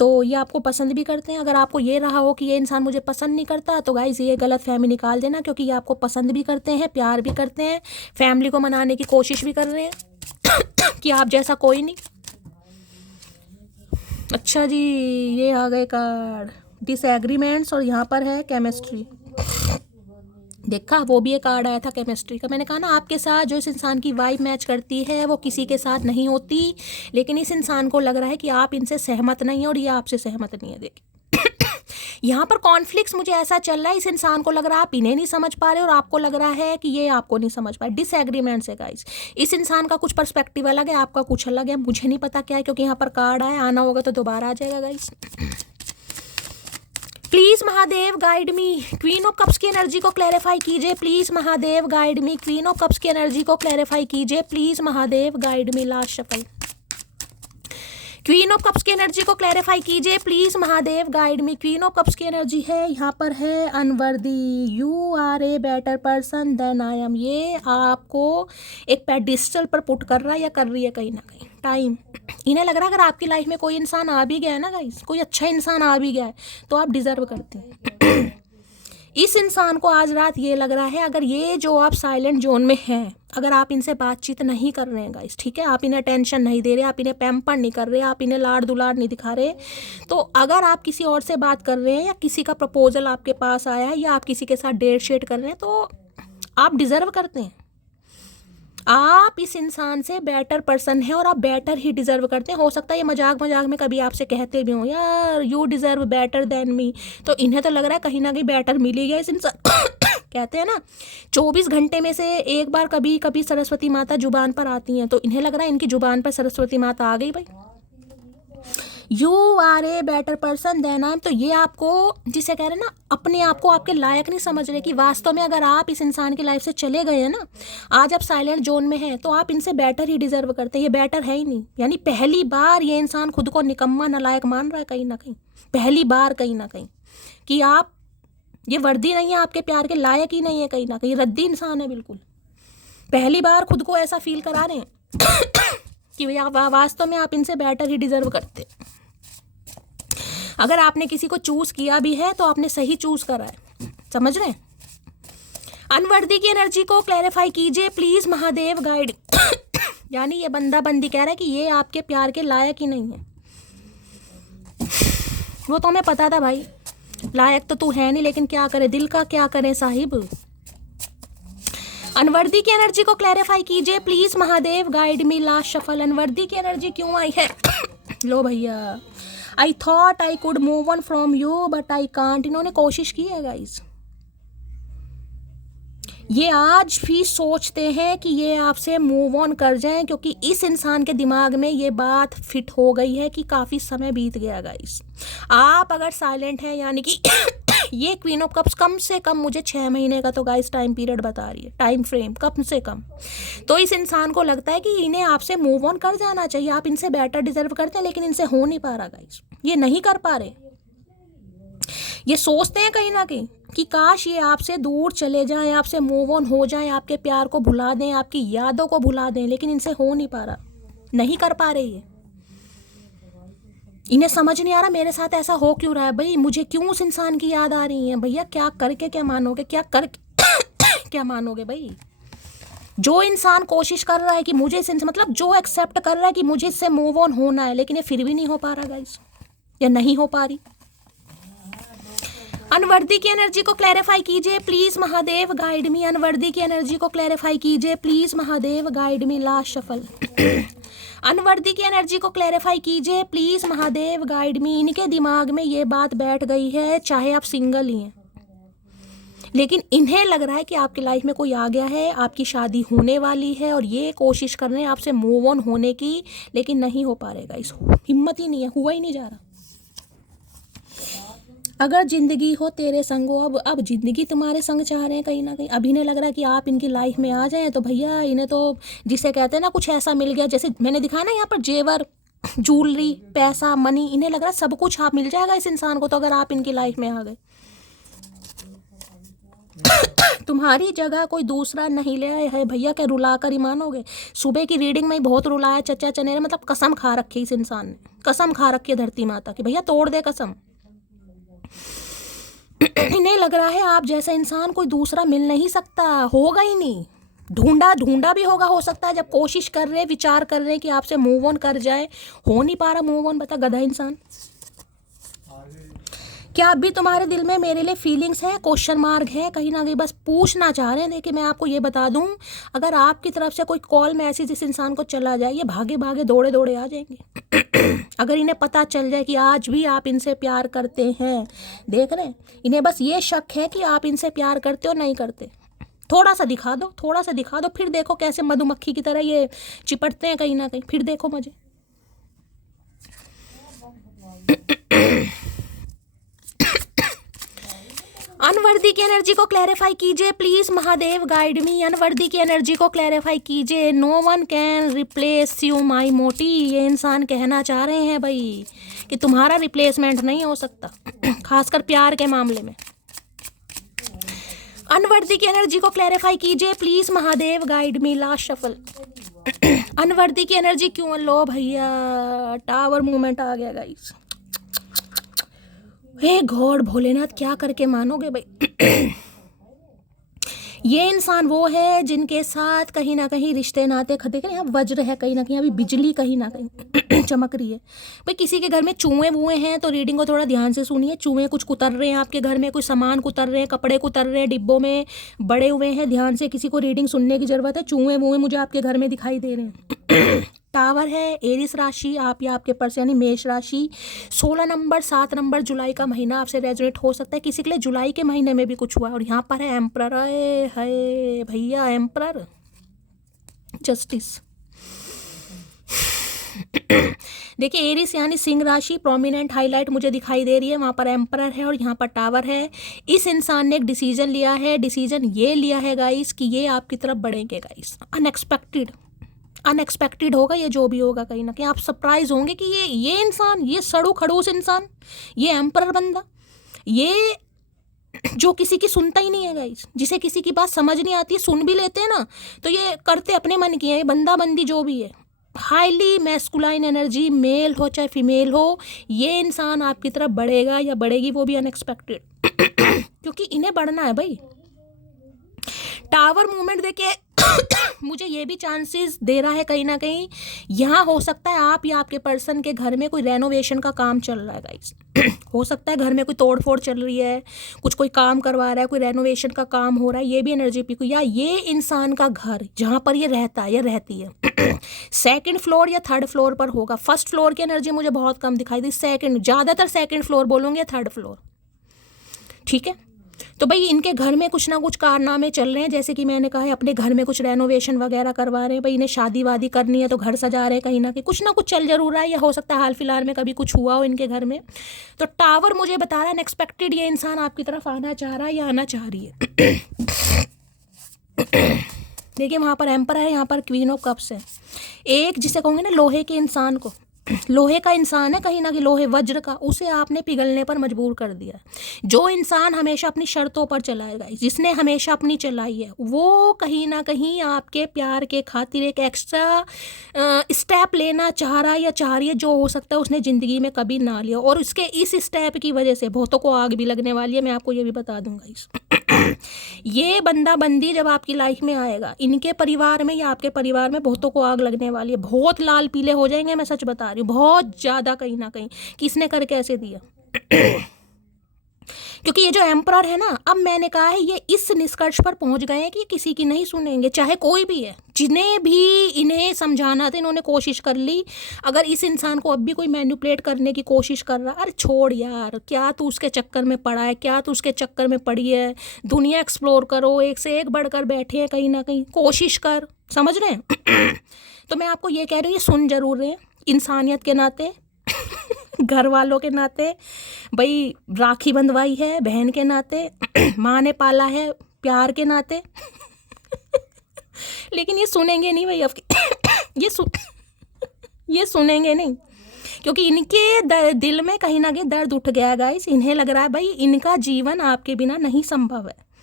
तो ये आपको पसंद भी करते हैं। अगर आपको ये रहा हो कि ये इंसान मुझे पसंद नहीं करता, तो गाइस ये गलत फहमी निकाल देना, क्योंकि ये आपको पसंद भी करते हैं, प्यार भी करते हैं, फैमिली को मनाने की कोशिश भी कर रहे हैं कि आप जैसा कोई नहीं। अच्छा जी, ये आ गए कार्ड डिसएग्रीमेंट्स, और यहाँ पर है केमिस्ट्री। देखा, वो भी एक कार्ड आया था केमिस्ट्री का। मैंने कहा ना, आपके साथ जो इस इंसान की वाइब मैच करती है वो किसी के साथ नहीं होती, लेकिन इस इंसान को लग रहा है कि आप इनसे सहमत नहीं है और ये आपसे सहमत नहीं है। देखिए यहाँ पर कॉन्फ्लिक्ट्स मुझे ऐसा चल रहा है, इस इंसान को लग रहा है आप इन्हें नहीं समझ पा रहे और आपको लग रहा है कि ये आपको नहीं समझ पा रहे। डिसएग्रीमेंट्स है गाइस। इस इंसान का कुछ पर्सपेक्टिव अलग है, आपका कुछ अलग है। मुझे नहीं पता क्या है, क्योंकि यहाँ पर कार्ड आया, आना होगा तो दोबारा आ जाएगा guys. Please Mahadev guide me, queen of cups की एनर्जी को क्लैरिफाई कीजिए। Please Mahadev guide me, queen of cups की एनर्जी को क्लैरिफाई कीजिए। Please Mahadev guide me. Last shuffle, queen of cups की एनर्जी को क्लैरिफाई कीजिए। Please Mahadev guide me. Queen of cups की एनर्जी है, यहाँ पर है unworthy. You R a better person then I am. ये आपको एक पेडिस्टल पर पुट कर रहा है या कर रही है कहीं ना कहीं। टाइम, इन्हें लग रहा है अगर आपकी लाइफ में कोई इंसान आ भी गया है ना गाइस, कोई अच्छा इंसान आ भी गया है, तो आप डिजर्व करते हैं। इस इंसान को आज रात ये लग रहा है, अगर ये जो आप साइलेंट जोन में हैं, अगर आप इनसे बातचीत नहीं कर रहे हैं गाइस, ठीक है, आप इन्हें टेंशन नहीं दे रहे, आप इन्हें पैम्पर नहीं कर रहे, आप इन्हें लाड़ दुलार नहीं दिखा रहे, तो अगर आप किसी और से बात कर रहे हैं या किसी का प्रपोजल आपके पास आया है या आप किसी के साथ डेट शेट कर रहे हैं, तो आप डिजर्व करते हैं। आप इस इंसान से बेटर पर्सन है और आप बेटर ही डिजर्व करते हैं। हो सकता है ये मजाक मजाक में कभी आपसे कहते भी हो, यार you deserve better than me, तो इन्हें तो लग रहा है कहीं ना कहीं बेटर मिल ही गया इस इंसान कहते हैं ना 24 घंटे में से एक बार कभी कभी सरस्वती माता जुबान पर आती हैं, तो इन्हें लग रहा है इनकी जुबान पर सरस्वती माता आ गई भाई। You R a better person then I am. तो ये आपको, जिसे कह रहे हैं ना, अपने आप को आपके लायक नहीं समझ रहे कि वास्तव में अगर आप इस इंसान की लाइफ से चले गए हैं ना, आज आप साइलेंट जोन में हैं, तो आप इनसे बेटर ही डिजर्व करते हैं। ये बेटर है ही नहीं। यानी पहली बार ये इंसान खुद को निकम्मा नालायक मान रहा है कहीं ना कहीं, पहली बार कहीं ना कहीं, कि आप ये वर्दी नहीं है, आपके प्यार के लायक ही नहीं है, कहीं ना कहीं रद्दी इंसान है बिल्कुल। पहली बार खुद को ऐसा फील करा रहे हैं कि भैया वास्तव में आप इनसे बेटर ही डिजर्व करते। अगर आपने किसी को चूज किया भी है तो आपने सही चूज करा है, समझ रहे हैं। अनवर्दी की एनर्जी को क्लैरिफाई कीजिए प्लीज महादेव गाइड। यानी ये बंदा बंदी कह रहा है कि ये आपके प्यार के लायक ही नहीं है। वो तो हमें पता था भाई, लायक तो तू है नहीं, लेकिन क्या करे, दिल का क्या करें साहिब। अनवर्दी की एनर्जी को क्लैरिफाई कीजिए please Mahadev guide me. Last shuffle, unworthy की एनर्जी क्यों आई है? लो भैया, I thought I could move on from you but I can't. इन्होंने कोशिश की है गाइस, ये आज भी सोचते हैं कि ये आपसे मूव ऑन कर जाएं, क्योंकि इस इंसान के दिमाग में ये बात फिट हो गई है कि काफ़ी समय बीत गया गाइस। आप अगर साइलेंट हैं, यानी कि ये क्वीन ऑफ कप्स कम से कम मुझे 6 महीने का तो गाइस टाइम पीरियड बता रही है, टाइम फ्रेम कम से कम। तो इस इंसान को लगता है कि इन्हें आपसे मूव ऑन कर जाना चाहिए, आप इनसे बेटर डिजर्व करते हैं, लेकिन इनसे हो नहीं पा रहा गाइस, ये नहीं कर पा रहे। ये सोचते हैं कहीं ना कहीं कि काश ये आपसे दूर चले जाएं, आपसे मूव ऑन हो जाएं, आपके प्यार को भुला दें, आपकी यादों को भुला दें, लेकिन इनसे हो नहीं पा रहा, नहीं कर पा रहे ये। इन्हें समझ नहीं आ रहा मेरे साथ ऐसा हो क्यों रहा है भाई, मुझे क्यों उस इंसान की याद आ रही है। भैया क्या करके क्या मानोगे, क्या कर क्या मानोगे भाई। जो इंसान कोशिश कर रहा है कि मुझे इस, मतलब जो एक्सेप्ट कर रहा है कि मुझे इससे मूव ऑन होना है, लेकिन ये फिर भी नहीं हो पा रहा गाइस, या नहीं हो पा रही। अनवर्दी की एनर्जी को क्लैरिफाई कीजिए please Mahadev guide me. Unworthy की एनर्जी को क्लैरिफाई कीजिए please Mahadev guide me. Last shuffle, unworthy की एनर्जी को क्लैरिफाई कीजिए प्लीज महादेव गाइड मी। इनके दिमाग में ये बात बैठ गई है, चाहे आप सिंगल ही हैं, लेकिन इन्हें लग रहा है कि आपकी लाइफ में कोई आ गया है, आपकी शादी होने वाली है, और ये कोशिश कर रहे हैं आपसे मूव ऑन होने की, लेकिन नहीं हो पा रहेगा, इस हिम्मत ही नहीं है, हुआ ही नहीं जा रहा। अगर जिंदगी हो तेरे संग हो, अब जिंदगी तुम्हारे संग चाह रहे हैं कहीं ना कहीं। अब इन्हें लग रहा है कि आप इनकी लाइफ में आ जाएं, तो भैया इन्हें तो जिसे कहते हैं ना कुछ ऐसा मिल गया, जैसे मैंने दिखाया ना यहाँ पर जेवर, ज्वेलरी, पैसा, मनी, इन्हें लग रहा है सब कुछ आप मिल जाएगा इस इंसान को, तो अगर आप इनकी लाइफ में आ गए। तुम्हारी जगह कोई दूसरा नहीं ले आए है भैया, क्या रुला कर ही मानोगे। सुबह की रीडिंग में ही बहुत रुलाया चचा चनेरे, मतलब कसम खा रखी इस इंसान ने, कसम खा रखी है धरती माता की, भैया तोड़ दे कसम। इन्हें लग रहा है आप जैसा इंसान कोई दूसरा मिल नहीं सकता, होगा ही नहीं। ढूंढा ढूंढा भी होगा, हो सकता है जब कोशिश कर रहे, विचार कर रहे कि आपसे मूव ऑन कर जाए, हो नहीं पा रहा मूव ऑन। बता गधा इंसान, क्या अब भी तुम्हारे दिल में मेरे लिए फीलिंग्स है, क्वेश्चन मार्क है कहीं ना कहीं, बस पूछना चाह रहे हैं। देखिए मैं आपको ये बता दूं, अगर आपकी तरफ से कोई कॉल मैसेज इस इंसान को चला जाए, ये भागे भागे दौड़े दौड़े आ जाएंगे। अगर इन्हें पता चल जाए कि आज भी आप इनसे प्यार करते हैं, देख रहे हैं, इन्हें बस ये शक है कि आप इनसे प्यार करते हो नहीं करते। थोड़ा सा दिखा दो, थोड़ा सा दिखा दो, फिर देखो कैसे मधुमक्खी की तरह ये चिपटते हैं कहीं ना कहीं, फिर देखो मजे। अनवर्दी की एनर्जी को क्लैरिफाई कीजिए please, Mahadev guide me. Unworthy की एनर्जी को क्लैरिफाई कीजिए। No one can replace you माई मोटी, ये इंसान कहना चाह रहे हैं भाई कि तुम्हारा रिप्लेसमेंट नहीं हो सकता, खासकर प्यार के मामले में। अनवर्दी की एनर्जी को क्लैरिफाई कीजिए please, Mahadev guide me. Last shuffle. Unworthy की एनर्जी क्यों लो भैया, टावर मूवमेंट आ गया गाइस। हे गॉड भोलेनाथ, क्या करके मानोगे भाई। ये इंसान वो है जिनके साथ कहीं ना कहीं रिश्ते नाते खतरे के, यहाँ वज्र है कहीं ना कहीं, अभी बिजली कहीं ना कहीं चमक रही है भाई। किसी के घर में चूहे वूहे हैं तो रीडिंग को थोड़ा ध्यान से सुनिए। चूहे कुछ कुतर रहे हैं आपके घर में, कुछ सामान कुतर रहे हैं, कपड़े कुतर रहे हैं, डिब्बों में बड़े हुए हैं, ध्यान से किसी को रीडिंग सुनने की जरूरत है। चूहे वूहे मुझे आपके घर में दिखाई दे रहे हैं। टावर है एरिस राशि, आप या आपके पर्सन यानी मेष राशि। 16 नंबर 7 नंबर जुलाई का महीना आपसे रेजोनेट हो सकता है। किसी के लिए जुलाई के महीने में भी कुछ हुआ। और यहाँ पर है एम्परर, है भैया एम्परर, जस्टिस। देखिए एरिस यानी सिंह राशि, प्रोमिनेंट हाईलाइट मुझे दिखाई दे रही है, वहाँ पर एम्परर है और यहाँ पर टावर है। इस इंसान ने एक डिसीजन लिया है, डिसीजन ये लिया है गाइस कि ये आपकी तरफ बढ़ेंगे गाइस। अनएक्सपेक्टेड होगा ये जो भी होगा, कहीं ना कहीं आप सरप्राइज होंगे कि ये इंसान, ये सड़ू खड़ूस इंसान, ये एम्परर बंदा, ये जो किसी की सुनता ही नहीं है गाइस, जिसे किसी की बात समझ नहीं आती, सुन भी लेते हैं ना तो ये करते अपने मन की है। ये बंदा बंदी जो भी है, हाईली मैस्कुलाइन एनर्जी, मेल हो चाहे फीमेल हो, ये इंसान आपकी तरफ बढ़ेगा या बढ़ेगी, वो भी अनएक्सपेक्टेड। क्योंकि इन्हें बढ़ना है भाई। टावर मूवमेंट देके मुझे ये भी चांसेस दे रहा है कहीं ना कहीं, यहाँ हो सकता है आप या आपके पर्सन के घर में कोई रेनोवेशन का काम चल रहा है गाइस। हो सकता है घर में कोई तोड़ फोड़ चल रही है, कुछ कोई काम करवा रहा है, कोई रेनोवेशन का काम हो रहा है, ये भी एनर्जी पिक। या ये इंसान का घर जहाँ पर ये रहता है या रहती है सेकंड फ्लोर या थर्ड फ्लोर पर होगा। फर्स्ट फ्लोर की एनर्जी मुझे बहुत कम दिखाई दी, सेकंड, ज़्यादातर सेकंड फ्लोर बोलूँगे, थर्ड फ्लोर, ठीक है। तो भाई इनके घर में कुछ ना कुछ कारनामे चल रहे हैं, जैसे कि मैंने कहा है अपने घर में कुछ रेनोवेशन वगैरह करवा रहे हैं भाई। इन्हें शादी वादी करनी है तो घर सजा रहे हैं, कहीं ना कहीं कुछ ना कुछ चल जरूर रहा है, या हो सकता है हाल फिलहाल में कभी कुछ हुआ हो इनके घर में। तो टावर मुझे बता रहा है अनएक्सपेक्टेड ये इंसान आपकी तरफ आना चाह रहा है या आना चाह रही है। देखिए वहाँ पर एम्पर है, यहाँ पर क्वीन ऑफ कप्स है। एक जिसे कहूँगे ना लोहे के इंसान को, लोहे का इंसान है कहीं ना कहीं, लोहे वज्र का, उसे आपने पिघलने पर मजबूर कर दिया। जो इंसान हमेशा अपनी शर्तों पर चलाएगा, जिसने हमेशा अपनी चलाई है, वो कहीं ना कहीं आपके प्यार के खातिर एक एक्स्ट्रा स्टेप लेना चाह रहा है या चाह रही है, जो हो सकता है उसने ज़िंदगी में कभी ना लिया। और उसके इस स्टेप की वजह से बहुतों को आग भी लगने वाली है, मैं आपको ये भी बता दूंगा। इस ये बंदा बंदी जब आपकी लाइफ में आएगा, इनके परिवार में या आपके परिवार में बहुतों को आग लगने वाली है, बहुत लाल पीले हो जाएंगे, मैं सच बता रही हूँ, बहुत ज़्यादा कहीं ना कहीं, किसने करके ऐसे दिया। क्योंकि ये जो एम्परर है ना, अब मैंने कहा है ये इस निष्कर्ष पर पहुंच गए हैं कि किसी की नहीं सुनेंगे, चाहे कोई भी है। जिन्हें भी इन्हें समझाना था इन्होंने कोशिश कर ली। अगर इस इंसान को अब भी कोई मैनिपुलेट करने की कोशिश कर रहा, अरे छोड़ यार, क्या तू उसके चक्कर में पड़ा है, क्या तू उसके चक्कर में पड़ी है। दुनिया एक्सप्लोर करो, एक से एक बढ़कर बैठे हैं, कहीं ना कहीं कोशिश कर, समझ रहे हैं। तो मैं आपको ये कह रही हूँ, ये सुन जरूर रहे हैं, इंसानियत के नाते घर वालों के नाते, भाई राखी बंधवाई है बहन के नाते, माँ ने पाला है प्यार के नाते। लेकिन ये सुनेंगे नहीं भाई आपके, ये सुनेंगे नहीं, क्योंकि इनके दिल में कहीं ना कहीं दर्द उठ गया गाइस। इन्हें लग रहा है भाई इनका जीवन आपके बिना नहीं संभव है।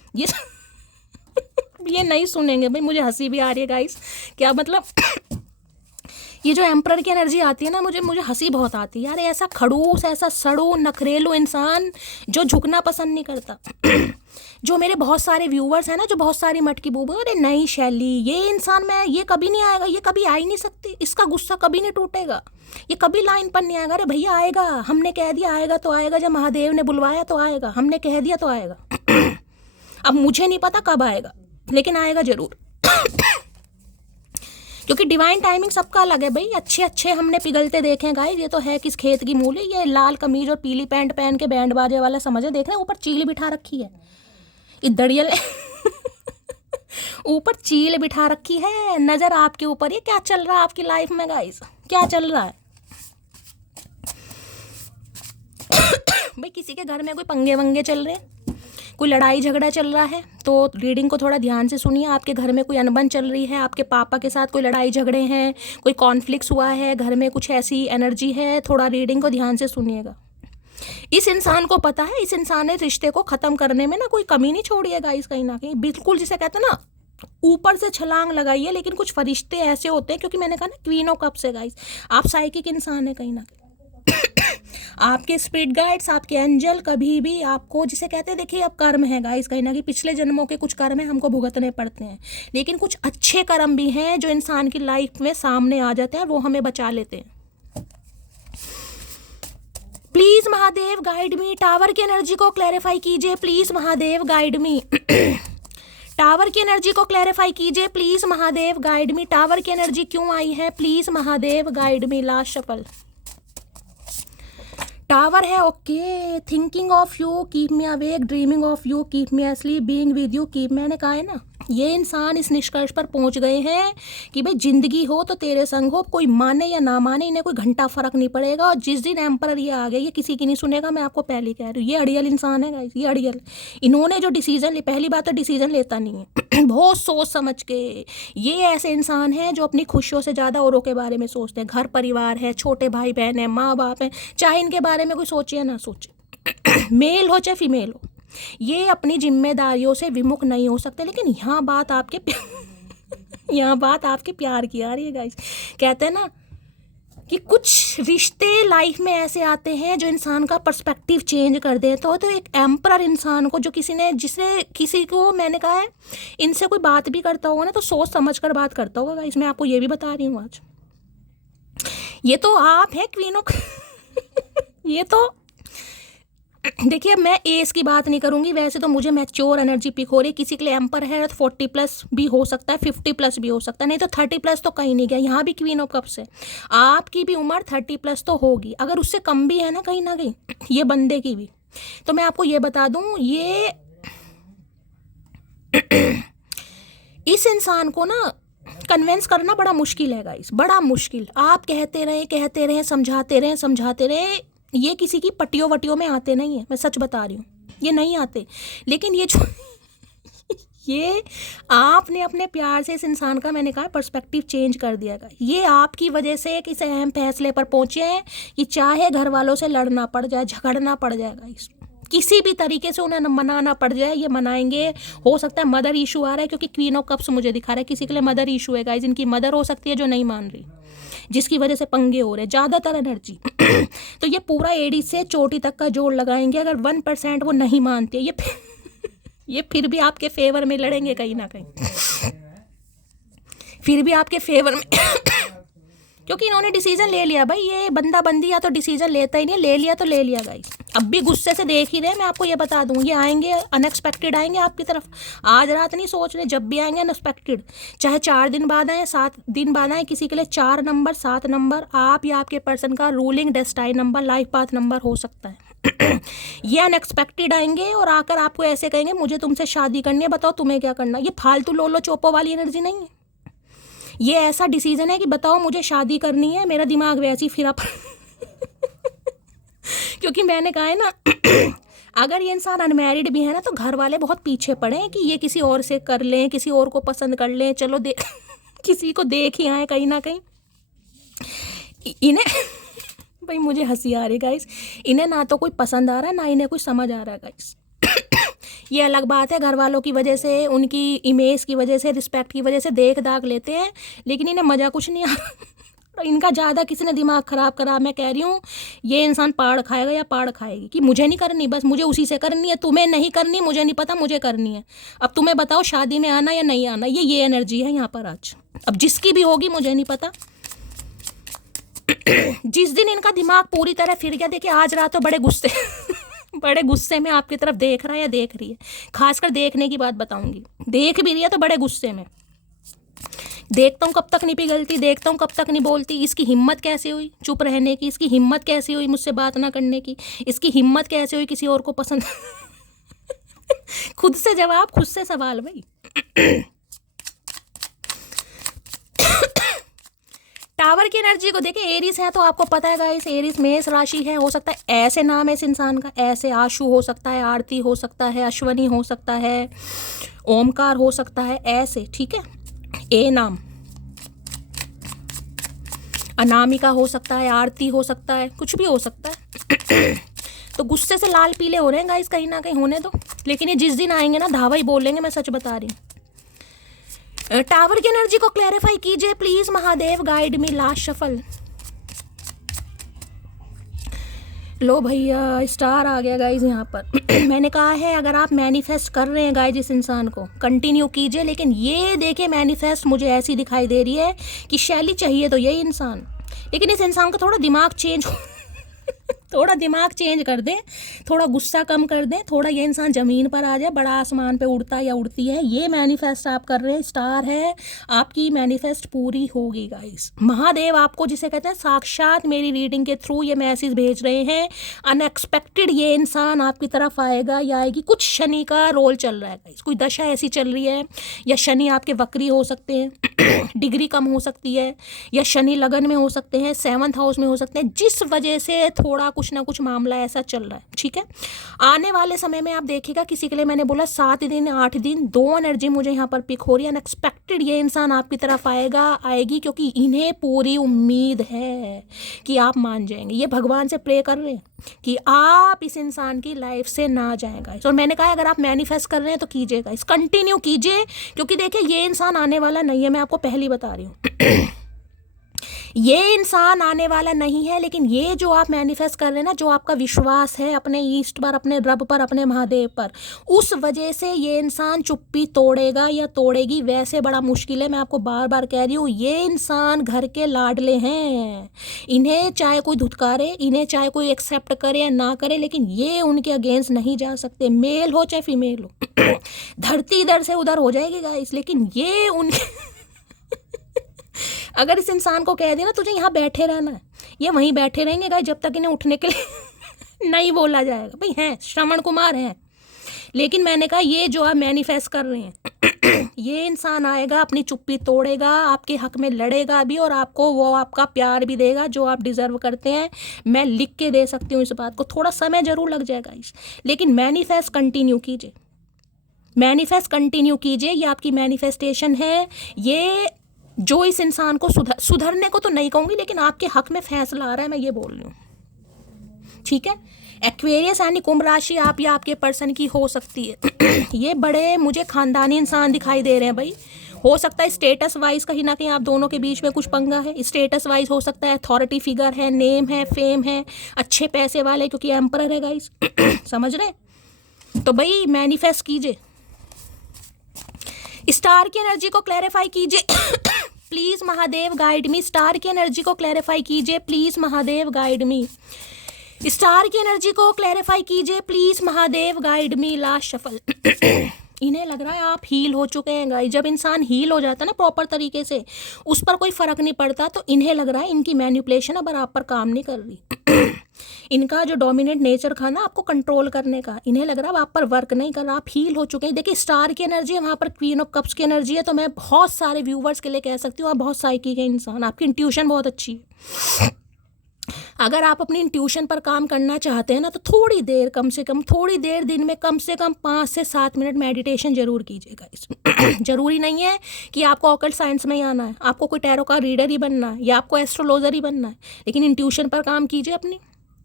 ये ये नहीं सुनेंगे भाई, मुझे हंसी भी आ रही है गाइस। क्या मतलब ये जो एम्परर की एनर्जी आती है ना, मुझे हंसी बहुत आती है यार। ऐसा खड़ूस, ऐसा सड़ू नखरेलू इंसान जो झुकना पसंद नहीं करता। जो मेरे बहुत सारे व्यूवर्स हैं ना, जो बहुत सारी मटकी बूबू, अरे नहीं शैली, ये इंसान में ये कभी नहीं आएगा, ये कभी आ ही नहीं सकती, इसका गुस्सा कभी नहीं टूटेगा, ये कभी लाइन पर नहीं आएगा। अरे भैया आएगा, हमने कह दिया आएगा तो आएगा, जब महादेव ने बुलवाया तो आएगा, हमने कह दिया तो आएगा। अब मुझे नहीं पता कब आएगा, लेकिन आएगा जरूर। क्योंकि डिवाइन टाइमिंग सबका अलग है भाई। अच्छे अच्छे हमने पिघलते देखे हैं गाइस। ये तो है किस खेत की मूली, ये लाल कमीज और पीली पैंट पहन के बैंड बाजे वाला समझे, देख रहे हैं ऊपर चील बिठा रखी है, ये दड़ियल ऊपर चील बिठा रखी है। नजर आपके ऊपर, ये क्या चल रहा है आपकी लाइफ में गाइस, क्या चल रहा है? भाई किसी के घर में कोई पंगे वंगे चल रहे हैं, कोई लड़ाई झगड़ा चल रहा है, तो रीडिंग को थोड़ा ध्यान से सुनिए। आपके घर में कोई अनबन चल रही है, आपके पापा के साथ कोई लड़ाई झगड़े हैं, कोई कॉन्फ्लिक्ट हुआ है, घर में कुछ ऐसी एनर्जी है, थोड़ा रीडिंग को ध्यान से सुनिएगा। इस इंसान को पता है, इस इंसान ने रिश्ते को ख़त्म करने में ना कोई कमी नहीं छोड़ी है गाइस, कहीं ना कहीं बिल्कुल जिसे कहते हैं ना ऊपर से छलांग लगाई है। लेकिन कुछ फरिश्ते ऐसे होते हैं, क्योंकि मैंने कहा ना क्वीन ऑफ कप्स है गाइस, आप साइकिक इंसान है कहीं ना कहीं। आपके स्पिरिट गाइड्स, आपके एंजल कभी भी आपको, जिसे कहते हैं देखिए अब कर्म है गाइस, कहीं ना कहीं पिछले जन्मों के कुछ कर्म है, हमको भुगतने पड़ते हैं, लेकिन कुछ अच्छे कर्म भी हैं जो इंसान की लाइफ में सामने आ जाते हैं, वो हमें बचा लेते हैं। Please Mahadev guide me, tower की एनर्जी को क्लैरिफाई कीजिए please Mahadev guide me. Tower की एनर्जी को क्लैरिफाई कीजिए please Mahadev guide me. Tower की एनर्जी क्यों आई है, please Mahadev guide me. Last shuffle tower है। Okay, thinking of you keep me awake, dreaming of you keep me asleep, being with you keep, मैंने कहा है ना, ये इंसान इस निष्कर्ष पर पहुंच गए हैं कि भाई जिंदगी हो तो तेरे संग हो, कोई माने या ना माने इन्हें कोई घंटा फर्क नहीं पड़ेगा। और जिस दिन एम्परर ये आ गए, ये किसी की नहीं सुनेगा, मैं आपको पहले कह रही हूँ। ये अड़ियल इंसान है गाइस, ये अड़ियल। इन्होंने जो डिसीजन ली, पहली बात तो डिसीजन लेता नहीं है बहुत सोच समझ के। ये ऐसे इंसान हैं जो अपनी खुशियों से ज़्यादा औरों के बारे में सोचते हैं। घर परिवार है, छोटे भाई बहन है, माँ बाप है, चाहे इनके बारे में कोई सोचे या ना सोचे, मेल हो चाहे फीमेल हो, ये अपनी जिम्मेदारियों से विमुख नहीं हो सकते। लेकिन यहाँ बात आपके यहाँ बात आपके प्यार की आ रही है गाइस। कहते हैं ना कि कुछ रिश्ते लाइफ में ऐसे आते हैं जो इंसान का पर्सपेक्टिव चेंज कर देते हो। तो एक एम्परर इंसान को, जो जिसने किसी को, मैंने कहा है इनसे कोई बात भी करता होगा ना तो सोच समझ कर बात करता होगा गाइस, मैं आपको ये भी बता रही हूँ आज। ये तो आप हैं क्वीन ऑफ ये तो देखिए, मैं एज की बात नहीं करूंगी, वैसे तो मुझे मैच्योर एनर्जी पिक हो रही है। किसी के लिए एम्पर है तो 40+ भी हो सकता है, 50+ भी हो सकता है, नहीं तो 30+ तो कहीं नहीं गया। यहाँ भी क्वीन ऑफ कप्स है, आपकी भी उम्र 30+ तो होगी, अगर उससे कम भी है ना कहीं ना कहीं, ये बंदे की भी। तो मैं आपको ये बता दूं, ये इस इंसान को ना कन्वेंस करना बड़ा मुश्किल है गाइस, बड़ा मुश्किल। आप कहते रहे, समझाते रहे, ये किसी की पट्टियों वटियों में आते नहीं है, मैं सच बता रही हूँ, ये नहीं आते। लेकिन ये जो ये आपने अपने प्यार से इस इंसान का, मैंने कहा, पर्सपेक्टिव चेंज कर दिया है। ये आपकी वजह से एक इस अहम फैसले पर पहुंचे हैं कि चाहे घर वालों से लड़ना पड़ जाए, झगड़ना पड़ जाएगा, इस किसी भी तरीके से उन्हें मनाना पड़ जाए, ये मनाएंगे। हो सकता है मदर इशू आ रहा है, क्योंकि क्वीन ऑफ कप्स मुझे दिखा रहा है, किसी के लिए मदर इशू है गाइस। इनकी मदर हो सकती है जो नहीं मान रही, जिसकी वजह से पंगे हो रहे हैं ज़्यादातर एनर्जी। तो ये पूरा एडी से चोटी तक का जोड़ लगाएंगे। अगर 1% वो नहीं मानते, ये फिर भी आपके फेवर में लड़ेंगे कहीं ना कहीं, फिर भी आपके फेवर में क्योंकि इन्होंने डिसीजन ले लिया भाई। ये बंदा बंदी या तो डिसीजन लेता ही नहीं, ले लिया तो ले लिया गाइस। अब भी गुस्से से देख ही रहे, मैं आपको ये बता दूं, ये आएंगे अनएक्सपेक्टेड, आएंगे आपकी तरफ। आज रात नहीं सोच रहे, जब भी आएंगे अनएक्सपेक्टेड, चाहे 4 दिन बाद आए, 7 दिन बाद आए, किसी के लिए 4 नंबर, 7 नंबर आप या आपके पर्सन का ruling destined number, life path number हो सकता है। ये अनएक्सपेक्टेड आएंगे और आकर आपको ऐसे कहेंगे मुझे तुमसे शादी करनी है, बताओ तुम्हें क्या करना। ये फालतू लोलो चोपो वाली एनर्जी नहीं है, ये ऐसा डिसीजन है कि बताओ मुझे शादी करनी है। मेरा दिमाग वैसे ही फिरा क्योंकि मैंने कहा है ना अगर ये इंसान अनमैरिड भी है ना तो घर वाले बहुत पीछे पड़े हैं कि ये किसी और से कर लें, किसी और को पसंद कर लें, चलो किसी को देख ही आए कहीं ना कहीं। इन्हें भाई मुझे हंसी आ रही गाइस, इन्हें ना तो कोई पसंद आ रहा है, ना इन्हें कोई समझ आ रहा है गाइस। ये अलग बात है, घर वालों की वजह से, उनकी इमेज की वजह से, रिस्पेक्ट की वजह से देख दाग लेते हैं, लेकिन इन्हें मज़ा कुछ नहीं आ तो इनका ज़्यादा किसी ने दिमाग ख़राब करा, मैं कह रही हूँ ये इंसान पाड़ खाएगा या पाड़ खाएगी कि मुझे नहीं करनी, बस मुझे उसी से करनी है, तुम्हें नहीं करनी, मुझे नहीं पता, मुझे करनी है। अब तुम्हें बताओ शादी में आना या नहीं आना, ये एनर्जी है यहाँ पर आज। अब जिसकी भी होगी मुझे नहीं पता। जिस दिन इनका दिमाग पूरी तरह फिर गया, देखिए आज रात तो बड़े गुस्से बड़े गुस्से में आपकी तरफ देख रहा है या देख रही है, खासकर देखने की बात बताऊंगी, देख भी रही है तो बड़े गुस्से में। देखता हूँ कब तक नहीं पिघलती, देखता हूँ कब तक नहीं बोलती, इसकी हिम्मत कैसे हुई चुप रहने की, इसकी हिम्मत कैसे हुई मुझसे बात ना करने की, इसकी हिम्मत कैसे हुई किसी और को पसंद खुद से जवाब, खुद से सवाल भाई। टावर की एनर्जी को देखिए, एरिस है तो आपको पता है गाइस, एरिस मेष राशि है, हो सकता है ऐसे नाम है इस इंसान का, ऐसे आशु हो सकता है, आरती हो सकता है, अश्वनी हो सकता है, ओमकार हो सकता है, ऐसे, ठीक है, ए नाम, अनामिका हो सकता है, आरती हो सकता है, कुछ भी हो सकता है। तो गुस्से से लाल पीले हो रहे हैं गाइस, कहीं ना कहीं होने दो, लेकिन ये जिस दिन आएंगे ना धावा ही बोलेंगे, मैं सच बता रही हूँ। टावर की एनर्जी को क्लैरिफाई कीजिए please Mahadev, guide me, last shuffle. लो भैया स्टार आ गया गाइज यहाँ पर। मैंने कहा है अगर आप मैनिफेस्ट कर रहे हैं गाइज इस इंसान को, कंटिन्यू कीजिए, लेकिन ये देखिए मैनिफेस्ट मुझे ऐसी दिखाई दे रही है कि शैली चाहिए तो यही इंसान, लेकिन इस इंसान का थोड़ा दिमाग चेंज थोड़ा दिमाग चेंज कर दें, थोड़ा गुस्सा कम कर दें, थोड़ा ये इंसान ज़मीन पर आ जाए, बड़ा आसमान पे उड़ता या उड़ती है, ये मैनिफेस्ट आप कर रहे हैं, स्टार है, आपकी मैनिफेस्ट पूरी होगी गाइस। महादेव आपको जिसे कहते हैं साक्षात मेरी रीडिंग के थ्रू ये मैसेज भेज रहे हैं, अनएक्सपेक्टेड ये इंसान आपकी तरफ आएगा या आएगी। कुछ शनि का रोल चल रहा है गाइस, कोई दशा ऐसी चल रही है, या शनि आपके वक्री हो सकते हैं, डिग्री कम हो सकती है, या शनि लगन में हो सकते हैं, 7th हाउस में हो सकते हैं, जिस वजह से थोड़ा कुछ ना कुछ मामला ऐसा चल रहा है, ठीक है। आने वाले समय में आप देखिएगा, किसी के लिए मैंने बोला 7 दिन 8 दिन, 2 एनर्जी मुझे यहाँ पर पिक हो रही है। अनएक्सपेक्टेड ये इंसान आपकी तरफ आएगा, आएगी, क्योंकि इन्हें पूरी उम्मीद है कि आप मान जाएंगे। ये भगवान से प्रे कर रहे हैं कि आप इस इंसान की लाइफ से ना जाएगा। और मैंने कहा अगर आप मैनिफेस्ट कर रहे हैं तो कीजिएगा, इस कंटिन्यू कीजिए, क्योंकि देखिए ये इंसान आने वाला नहीं है, मैं आपको पहली बता रही हूँ। ये इंसान आने वाला नहीं है, लेकिन ये जो आप मैनिफेस्ट कर रहे हैं ना, जो आपका विश्वास है अपने ईष्ट पर, अपने रब पर, अपने महादेव पर, उस वजह से ये इंसान चुप्पी तोड़ेगा या तोड़ेगी। वैसे बड़ा मुश्किल है, मैं आपको बार बार कह रही हूँ, ये इंसान घर के लाडले हैं, इन्हें चाहे कोई धुतकारे, इन्हें चाहे कोई एक्सेप्ट करे या ना करे, लेकिन ये उनके अगेंस्ट नहीं जा सकते, मेल हो चाहे फीमेल हो। धरती इधर से उधर हो जाएगी गाइस, लेकिन ये उनके अगर इस इंसान को कह दिया ना तुझे यहाँ बैठे रहना है, ये वहीं बैठे रहेंगे गाइस जब तक इन्हें उठने के लिए नहीं बोला जाएगा। भाई हैं, श्रवण कुमार हैं, लेकिन मैंने कहा ये जो आप मैनिफेस्ट कर रहे हैं ये इंसान आएगा, अपनी चुप्पी तोड़ेगा, आपके हक में लड़ेगा भी, और आपको वो आपका प्यार भी देगा जो आप डिजर्व करते हैं। मैं लिख के दे सकती हूँ इस बात को, थोड़ा समय जरूर लग जाएगा इस, लेकिन मैनिफेस्ट कंटिन्यू कीजिए, मैनिफेस्ट कंटिन्यू कीजिए। ये आपकी मैनिफेस्टेशन है, ये जो इस इंसान को सुधरने को तो नहीं कहूँगी, लेकिन आपके हक में फैसला आ रहा है, मैं ये बोल रही हूँ, ठीक है। एक्वेरियस यानी कुंभ राशि आप या आपके पर्सन की हो सकती है। ये बड़े मुझे खानदानी इंसान दिखाई दे रहे हैं भाई। हो सकता है स्टेटस वाइज कहीं ना कहीं आप दोनों के बीच में कुछ पंगा है, स्टेटस वाइज हो सकता है, अथॉरिटी फिगर है, नेम है, फेम है, अच्छे पैसे वाले, क्योंकि एम्परर है गाइस। समझ रहे? तो भाई मैनिफेस्ट कीजिए, स्टार की एनर्जी को क्लैरिफाई कीजिए please Mahadev guide me. Star की एनर्जी को क्लैरिफाई कीजिए please Mahadev guide me. Star की एनर्जी को क्लैरिफाई कीजिए please Mahadev guide me. Last shuffle. इन्हें लग रहा है आप हील हो चुके हैं गाइस। जब इंसान हील हो जाता है ना प्रॉपर तरीके से, उस पर कोई फर्क नहीं पड़ता, तो इन्हें लग रहा है इनकी मैनिपुलेशन अब आप पर काम नहीं कर रही। इनका जो डोमिनेंट नेचर था ना आपको कंट्रोल करने का, इन्हें लग रहा है आप पर वर्क नहीं कर रहा, आप हील हो चुके हैं। देखिए स्टार की एनर्जी है, वहाँ पर क्वीन ऑफ कप्स की एनर्जी है, तो मैं बहुत सारे व्यूवर्स के लिए कह सकती हूँ आप बहुत साइकिक है इंसान, आपकी इंट्यूशन बहुत अच्छी है। अगर आप अपनी इंट्यूशन पर काम करना चाहते हैं ना, तो थोड़ी देर, कम से कम थोड़ी देर दिन में कम से कम 5 से 7 मिनट मेडिटेशन जरूर कीजिएगा। इस जरूरी नहीं है कि आपको ऑकल्ट साइंस में ही आना है, आपको कोई टैरो का रीडर ही बनना है या आपको एस्ट्रोलॉजर ही बनना है, लेकिन इंट्यूशन पर काम कीजिए अपनी।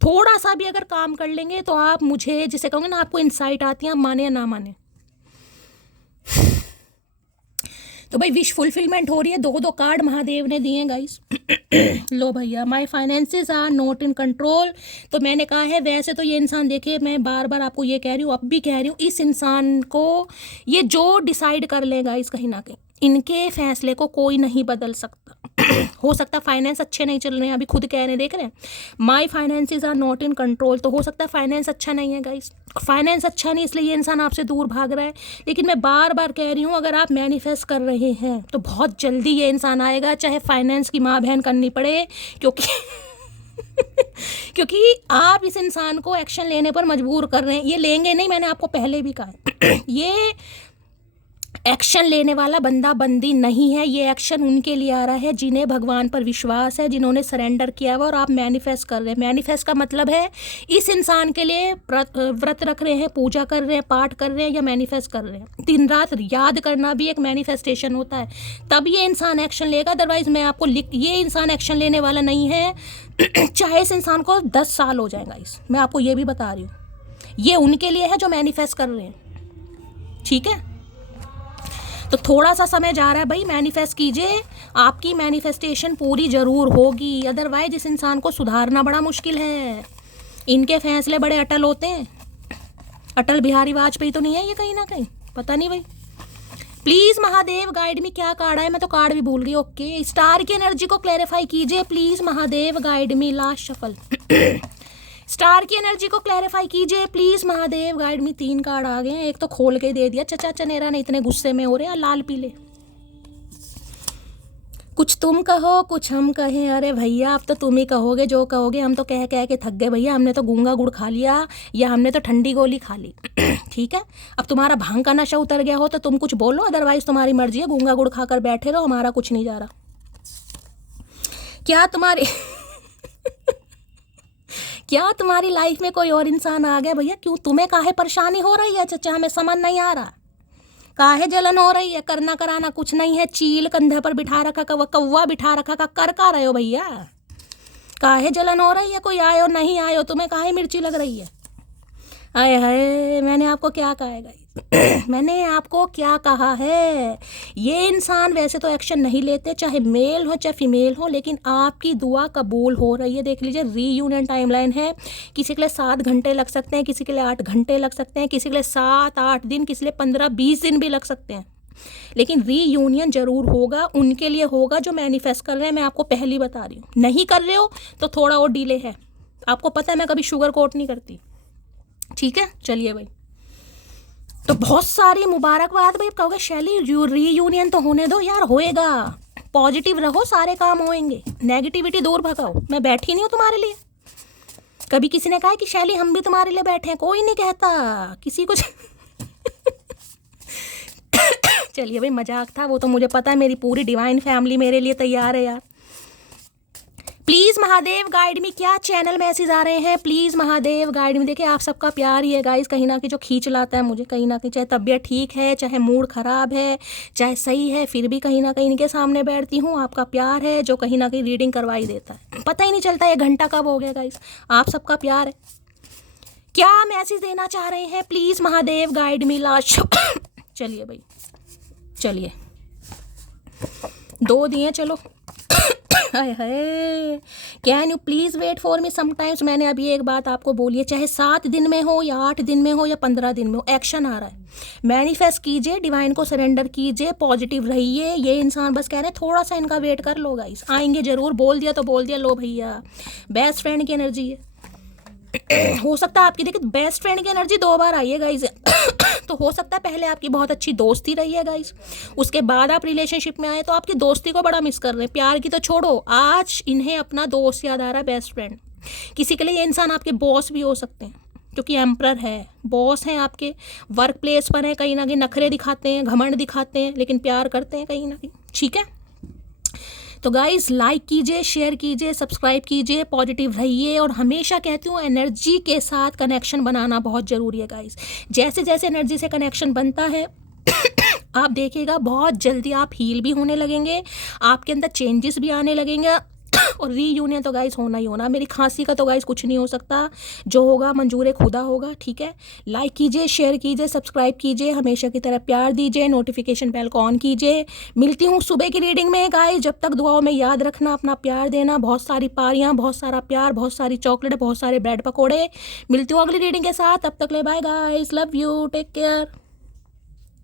थोड़ा सा भी अगर काम कर लेंगे तो आप मुझे जिसे कहोगे ना, आपको इंसाइट आती है, आप माने या ना माने। तो भाई विश फुलफिलमेंट हो रही है। 2 कार्ड महादेव ने दिए गाइस। लो भैया, my finances are not in control. तो मैंने कहा है, वैसे तो ये इंसान, देखिए मैं बार बार आपको ये कह रही हूँ, अब भी कह रही हूँ, इस इंसान को ये जो डिसाइड कर ले गाइस, कहीं ना कहीं इनके फैसले को कोई नहीं बदल सकता। हो सकता है फाइनेंस अच्छे नहीं चल रहे हैं, अभी खुद कह रहे हैं, देख रहे हैं, माई finances are not in control. तो हो सकता है फाइनेंस अच्छा नहीं है गाइस, फाइनेंस अच्छा नहीं, इसलिए ये इंसान आपसे दूर भाग रहा है। लेकिन मैं बार बार कह रही हूँ, अगर आप मैनिफेस्ट कर रहे हैं तो बहुत जल्दी ये इंसान आएगा, चाहे फाइनेंस की माँ बहन करनी पड़े, क्योंकि क्योंकि आप इस इंसान को एक्शन लेने पर मजबूर कर रहे हैं। ये लेंगे नहीं, मैंने आपको पहले भी कहा है। ये एक्शन लेने वाला बंदा बंदी नहीं है, ये एक्शन उनके लिए आ रहा है जिन्हें भगवान पर विश्वास है, जिन्होंने सरेंडर किया हुआ। और आप मैनिफेस्ट कर रहे हैं। मैनिफेस्ट का मतलब है इस इंसान के लिए व्रत रख रहे हैं, पूजा कर रहे हैं, पाठ कर रहे हैं, या मैनिफेस्ट कर रहे हैं। दिन रात याद करना भी एक मैनिफेस्टेशन होता है, तब ये इंसान एक्शन लेगा। अदरवाइज मैं आपको ये इंसान एक्शन लेने वाला नहीं है। चाहे इस इंसान को 10 साल हो जाएगा, मैं आपको ये भी बता रही हूँ। ये उनके लिए है जो मैनिफेस्ट कर रहे हैं, ठीक है। तो थोड़ा सा समय जा रहा है भाई, मैनिफेस्ट कीजिए, आपकी मैनिफेस्टेशन पूरी ज़रूर होगी। अदरवाइज इस इंसान को सुधारना बड़ा मुश्किल है। इनके फैसले बड़े अटल होते हैं। अटल बिहारी वाजपेयी तो नहीं है ये, कहीं ना कहीं, पता नहीं भाई। प्लीज़ महादेव गाइड मी, क्या कार्ड है, मैं तो कार्ड भी भूल गई। ओके, स्टार की एनर्जी को क्लैरिफाई कीजिए please Mahadev guide me. Last shuffle. Star की एनर्जी को क्लैरिफाई कीजिए please Mahadev guide me. 3 card आ गए हैं, एक तो खोल के दे दिया चचा चनेरा ने, इतने गुस्से में हो रहे हैं लाल पीले। कुछ तुम कहो कुछ हम कहें। अरे भैया, अब तो तुम ही कहोगे जो कहोगे, हम तो कह कह के थक गए भैया। हमने तो गूंगा गुड़ खा लिया या हमने तो ठंडी गोली खा ली। ठीक है, अब तुम्हारा भांग का नशा उतर गया हो तो तुम कुछ बोलो, अदरवाइज तुम्हारी मर्जी है, गूंगा गुड़ खाकर बैठे रहो, हमारा कुछ नहीं जा रहा। क्या तुम्हारी क्या तुम्हारी लाइफ में कोई और इंसान आ गया भैया? क्यों तुम्हें काहे परेशानी हो रही है चचा? हमें समझ नहीं आ रहा, काहे जलन हो रही है? करना कराना कुछ नहीं है, चील कंधे पर बिठा रखा, कौवा बिठा रखा का कर का रहे हो भैया? काहे जलन हो रही है? कोई आयो नहीं आयो, तुम्हें काहे मिर्ची लग रही है? आए हाय, मैंने आपको क्या कहा है गाइस? मैंने आपको क्या कहा है? ये इंसान वैसे तो एक्शन नहीं लेते, चाहे मेल हो चाहे फीमेल हो, लेकिन आपकी दुआ कबूल हो रही है। देख लीजिए, रीयूनियन टाइमलाइन है। किसी के लिए 7 घंटे लग सकते हैं, किसी के लिए 8 घंटे लग सकते हैं, किसी के लिए 7-8 दिन, किसी के लिए 15-20 दिन भी लग सकते हैं, लेकिन रीयूनियन जरूर होगा। उनके लिए होगा जो मैनिफेस्ट कर रहे हैं। मैं आपको पहली बता रही हूँ, नहीं कर रहे हो तो थोड़ा और डिले है। आपको पता है मैं कभी शुगर कोट नहीं करती, ठीक है। चलिए भाई, तो बहुत सारी मुबारकबाद भाई। कहोगे शैली रीयूनियन तो होने दो यार, होएगा। पॉजिटिव रहो, सारे काम होएंगे, नेगेटिविटी दूर भगाओ। मैं बैठी नहीं हूँ तुम्हारे लिए। कभी किसी ने कहा कि शैली हम भी तुम्हारे लिए बैठे हैं? कोई नहीं कहता किसी को। चलिए भाई, मजाक था वो तो, मुझे पता है मेरी पूरी डिवाइन फैमिली मेरे लिए तैयार है यार। प्लीज़ महादेव गाइड मी, क्या चैनल मैसेज आ रहे हैं? Please Mahadev guide me. देखिए, आप सबका प्यार ही है गाइस, कहीं ना कहीं जो खींच लाता है मुझे, कहीं ना कहीं, चाहे तबीयत ठीक है, चाहे मूड ख़राब है, चाहे सही है, फिर भी कहीं ना कहीं इनके सामने बैठती हूँ। आपका प्यार है जो कहीं ना कहीं रीडिंग करवाई देता है, पता ही नहीं चलता 1 घंटा कब हो गया गाइस। आप सबका प्यार है। क्या मैसेज देना चाह रहे हैं? Please Mahadev guide me. Last. चलिए भाई, चलिए 2 दिए, चलो। हाय हाय, can you please wait for me sometimes. मैंने अभी एक बात आपको बोली है, चाहे 7 दिन में हो या 8 दिन में हो या 15 दिन में हो, एक्शन आ रहा है। मैनिफेस्ट कीजिए, डिवाइन को सरेंडर कीजिए, पॉजिटिव रहिए। ये इंसान बस कह रहे हैं थोड़ा सा इनका वेट कर लो गाइस, आएंगे जरूर। बोल दिया तो बोल दिया। लो भैया, बेस्ट फ्रेंड की एनर्जी है। हो सकता है आपकी, देखिए बेस्ट फ्रेंड की एनर्जी 2 बार आई है गाइस। तो हो सकता है पहले आपकी बहुत अच्छी दोस्ती रही है गाइस, उसके बाद आप रिलेशनशिप में आए तो आपकी दोस्ती को बड़ा मिस कर रहे हैं। प्यार की तो छोड़ो, आज इन्हें अपना दोस्त याद आ रहा है, बेस्ट फ्रेंड। किसी के लिए ये इंसान आपके बॉस भी हो सकते हैं, क्योंकि एम्परर है, बॉस हैं आपके, वर्क प्लेस पर हैं, कहीं ना कहीं नखरे दिखाते हैं, घमंड दिखाते हैं, लेकिन प्यार करते हैं कहीं ना कहीं, ठीक है। तो गाइज़, लाइक कीजिए, शेयर कीजिए, सब्सक्राइब कीजिए, पॉजिटिव रहिए। और हमेशा कहती हूँ, एनर्जी के साथ कनेक्शन बनाना बहुत ज़रूरी है गाइज़। जैसे जैसे एनर्जी से कनेक्शन बनता है, आप देखिएगा बहुत जल्दी आप हील भी होने लगेंगे, आपके अंदर चेंजेस भी आने लगेंगे, और रीयूनियन तो गाइस होना ही होना। मेरी खांसी का तो गाइस कुछ नहीं हो सकता, जो होगा मंजूर खुदा होगा, ठीक है। लाइक कीजिए, शेयर कीजिए, सब्सक्राइब कीजिए, हमेशा की तरह प्यार दीजिए, नोटिफिकेशन बेल को ऑन कीजिए। मिलती हूँ सुबह की रीडिंग में गाइस, जब तक दुआओं में याद रखना, अपना प्यार देना, बहुत सारी पारियाँ, बहुत सारा प्यार, बहुत सारी चॉकलेट, बहुत सारे ब्रेड पकौड़े। मिलती हूँ अगली रीडिंग के साथ, तब तक ले bye guys, love you, take care.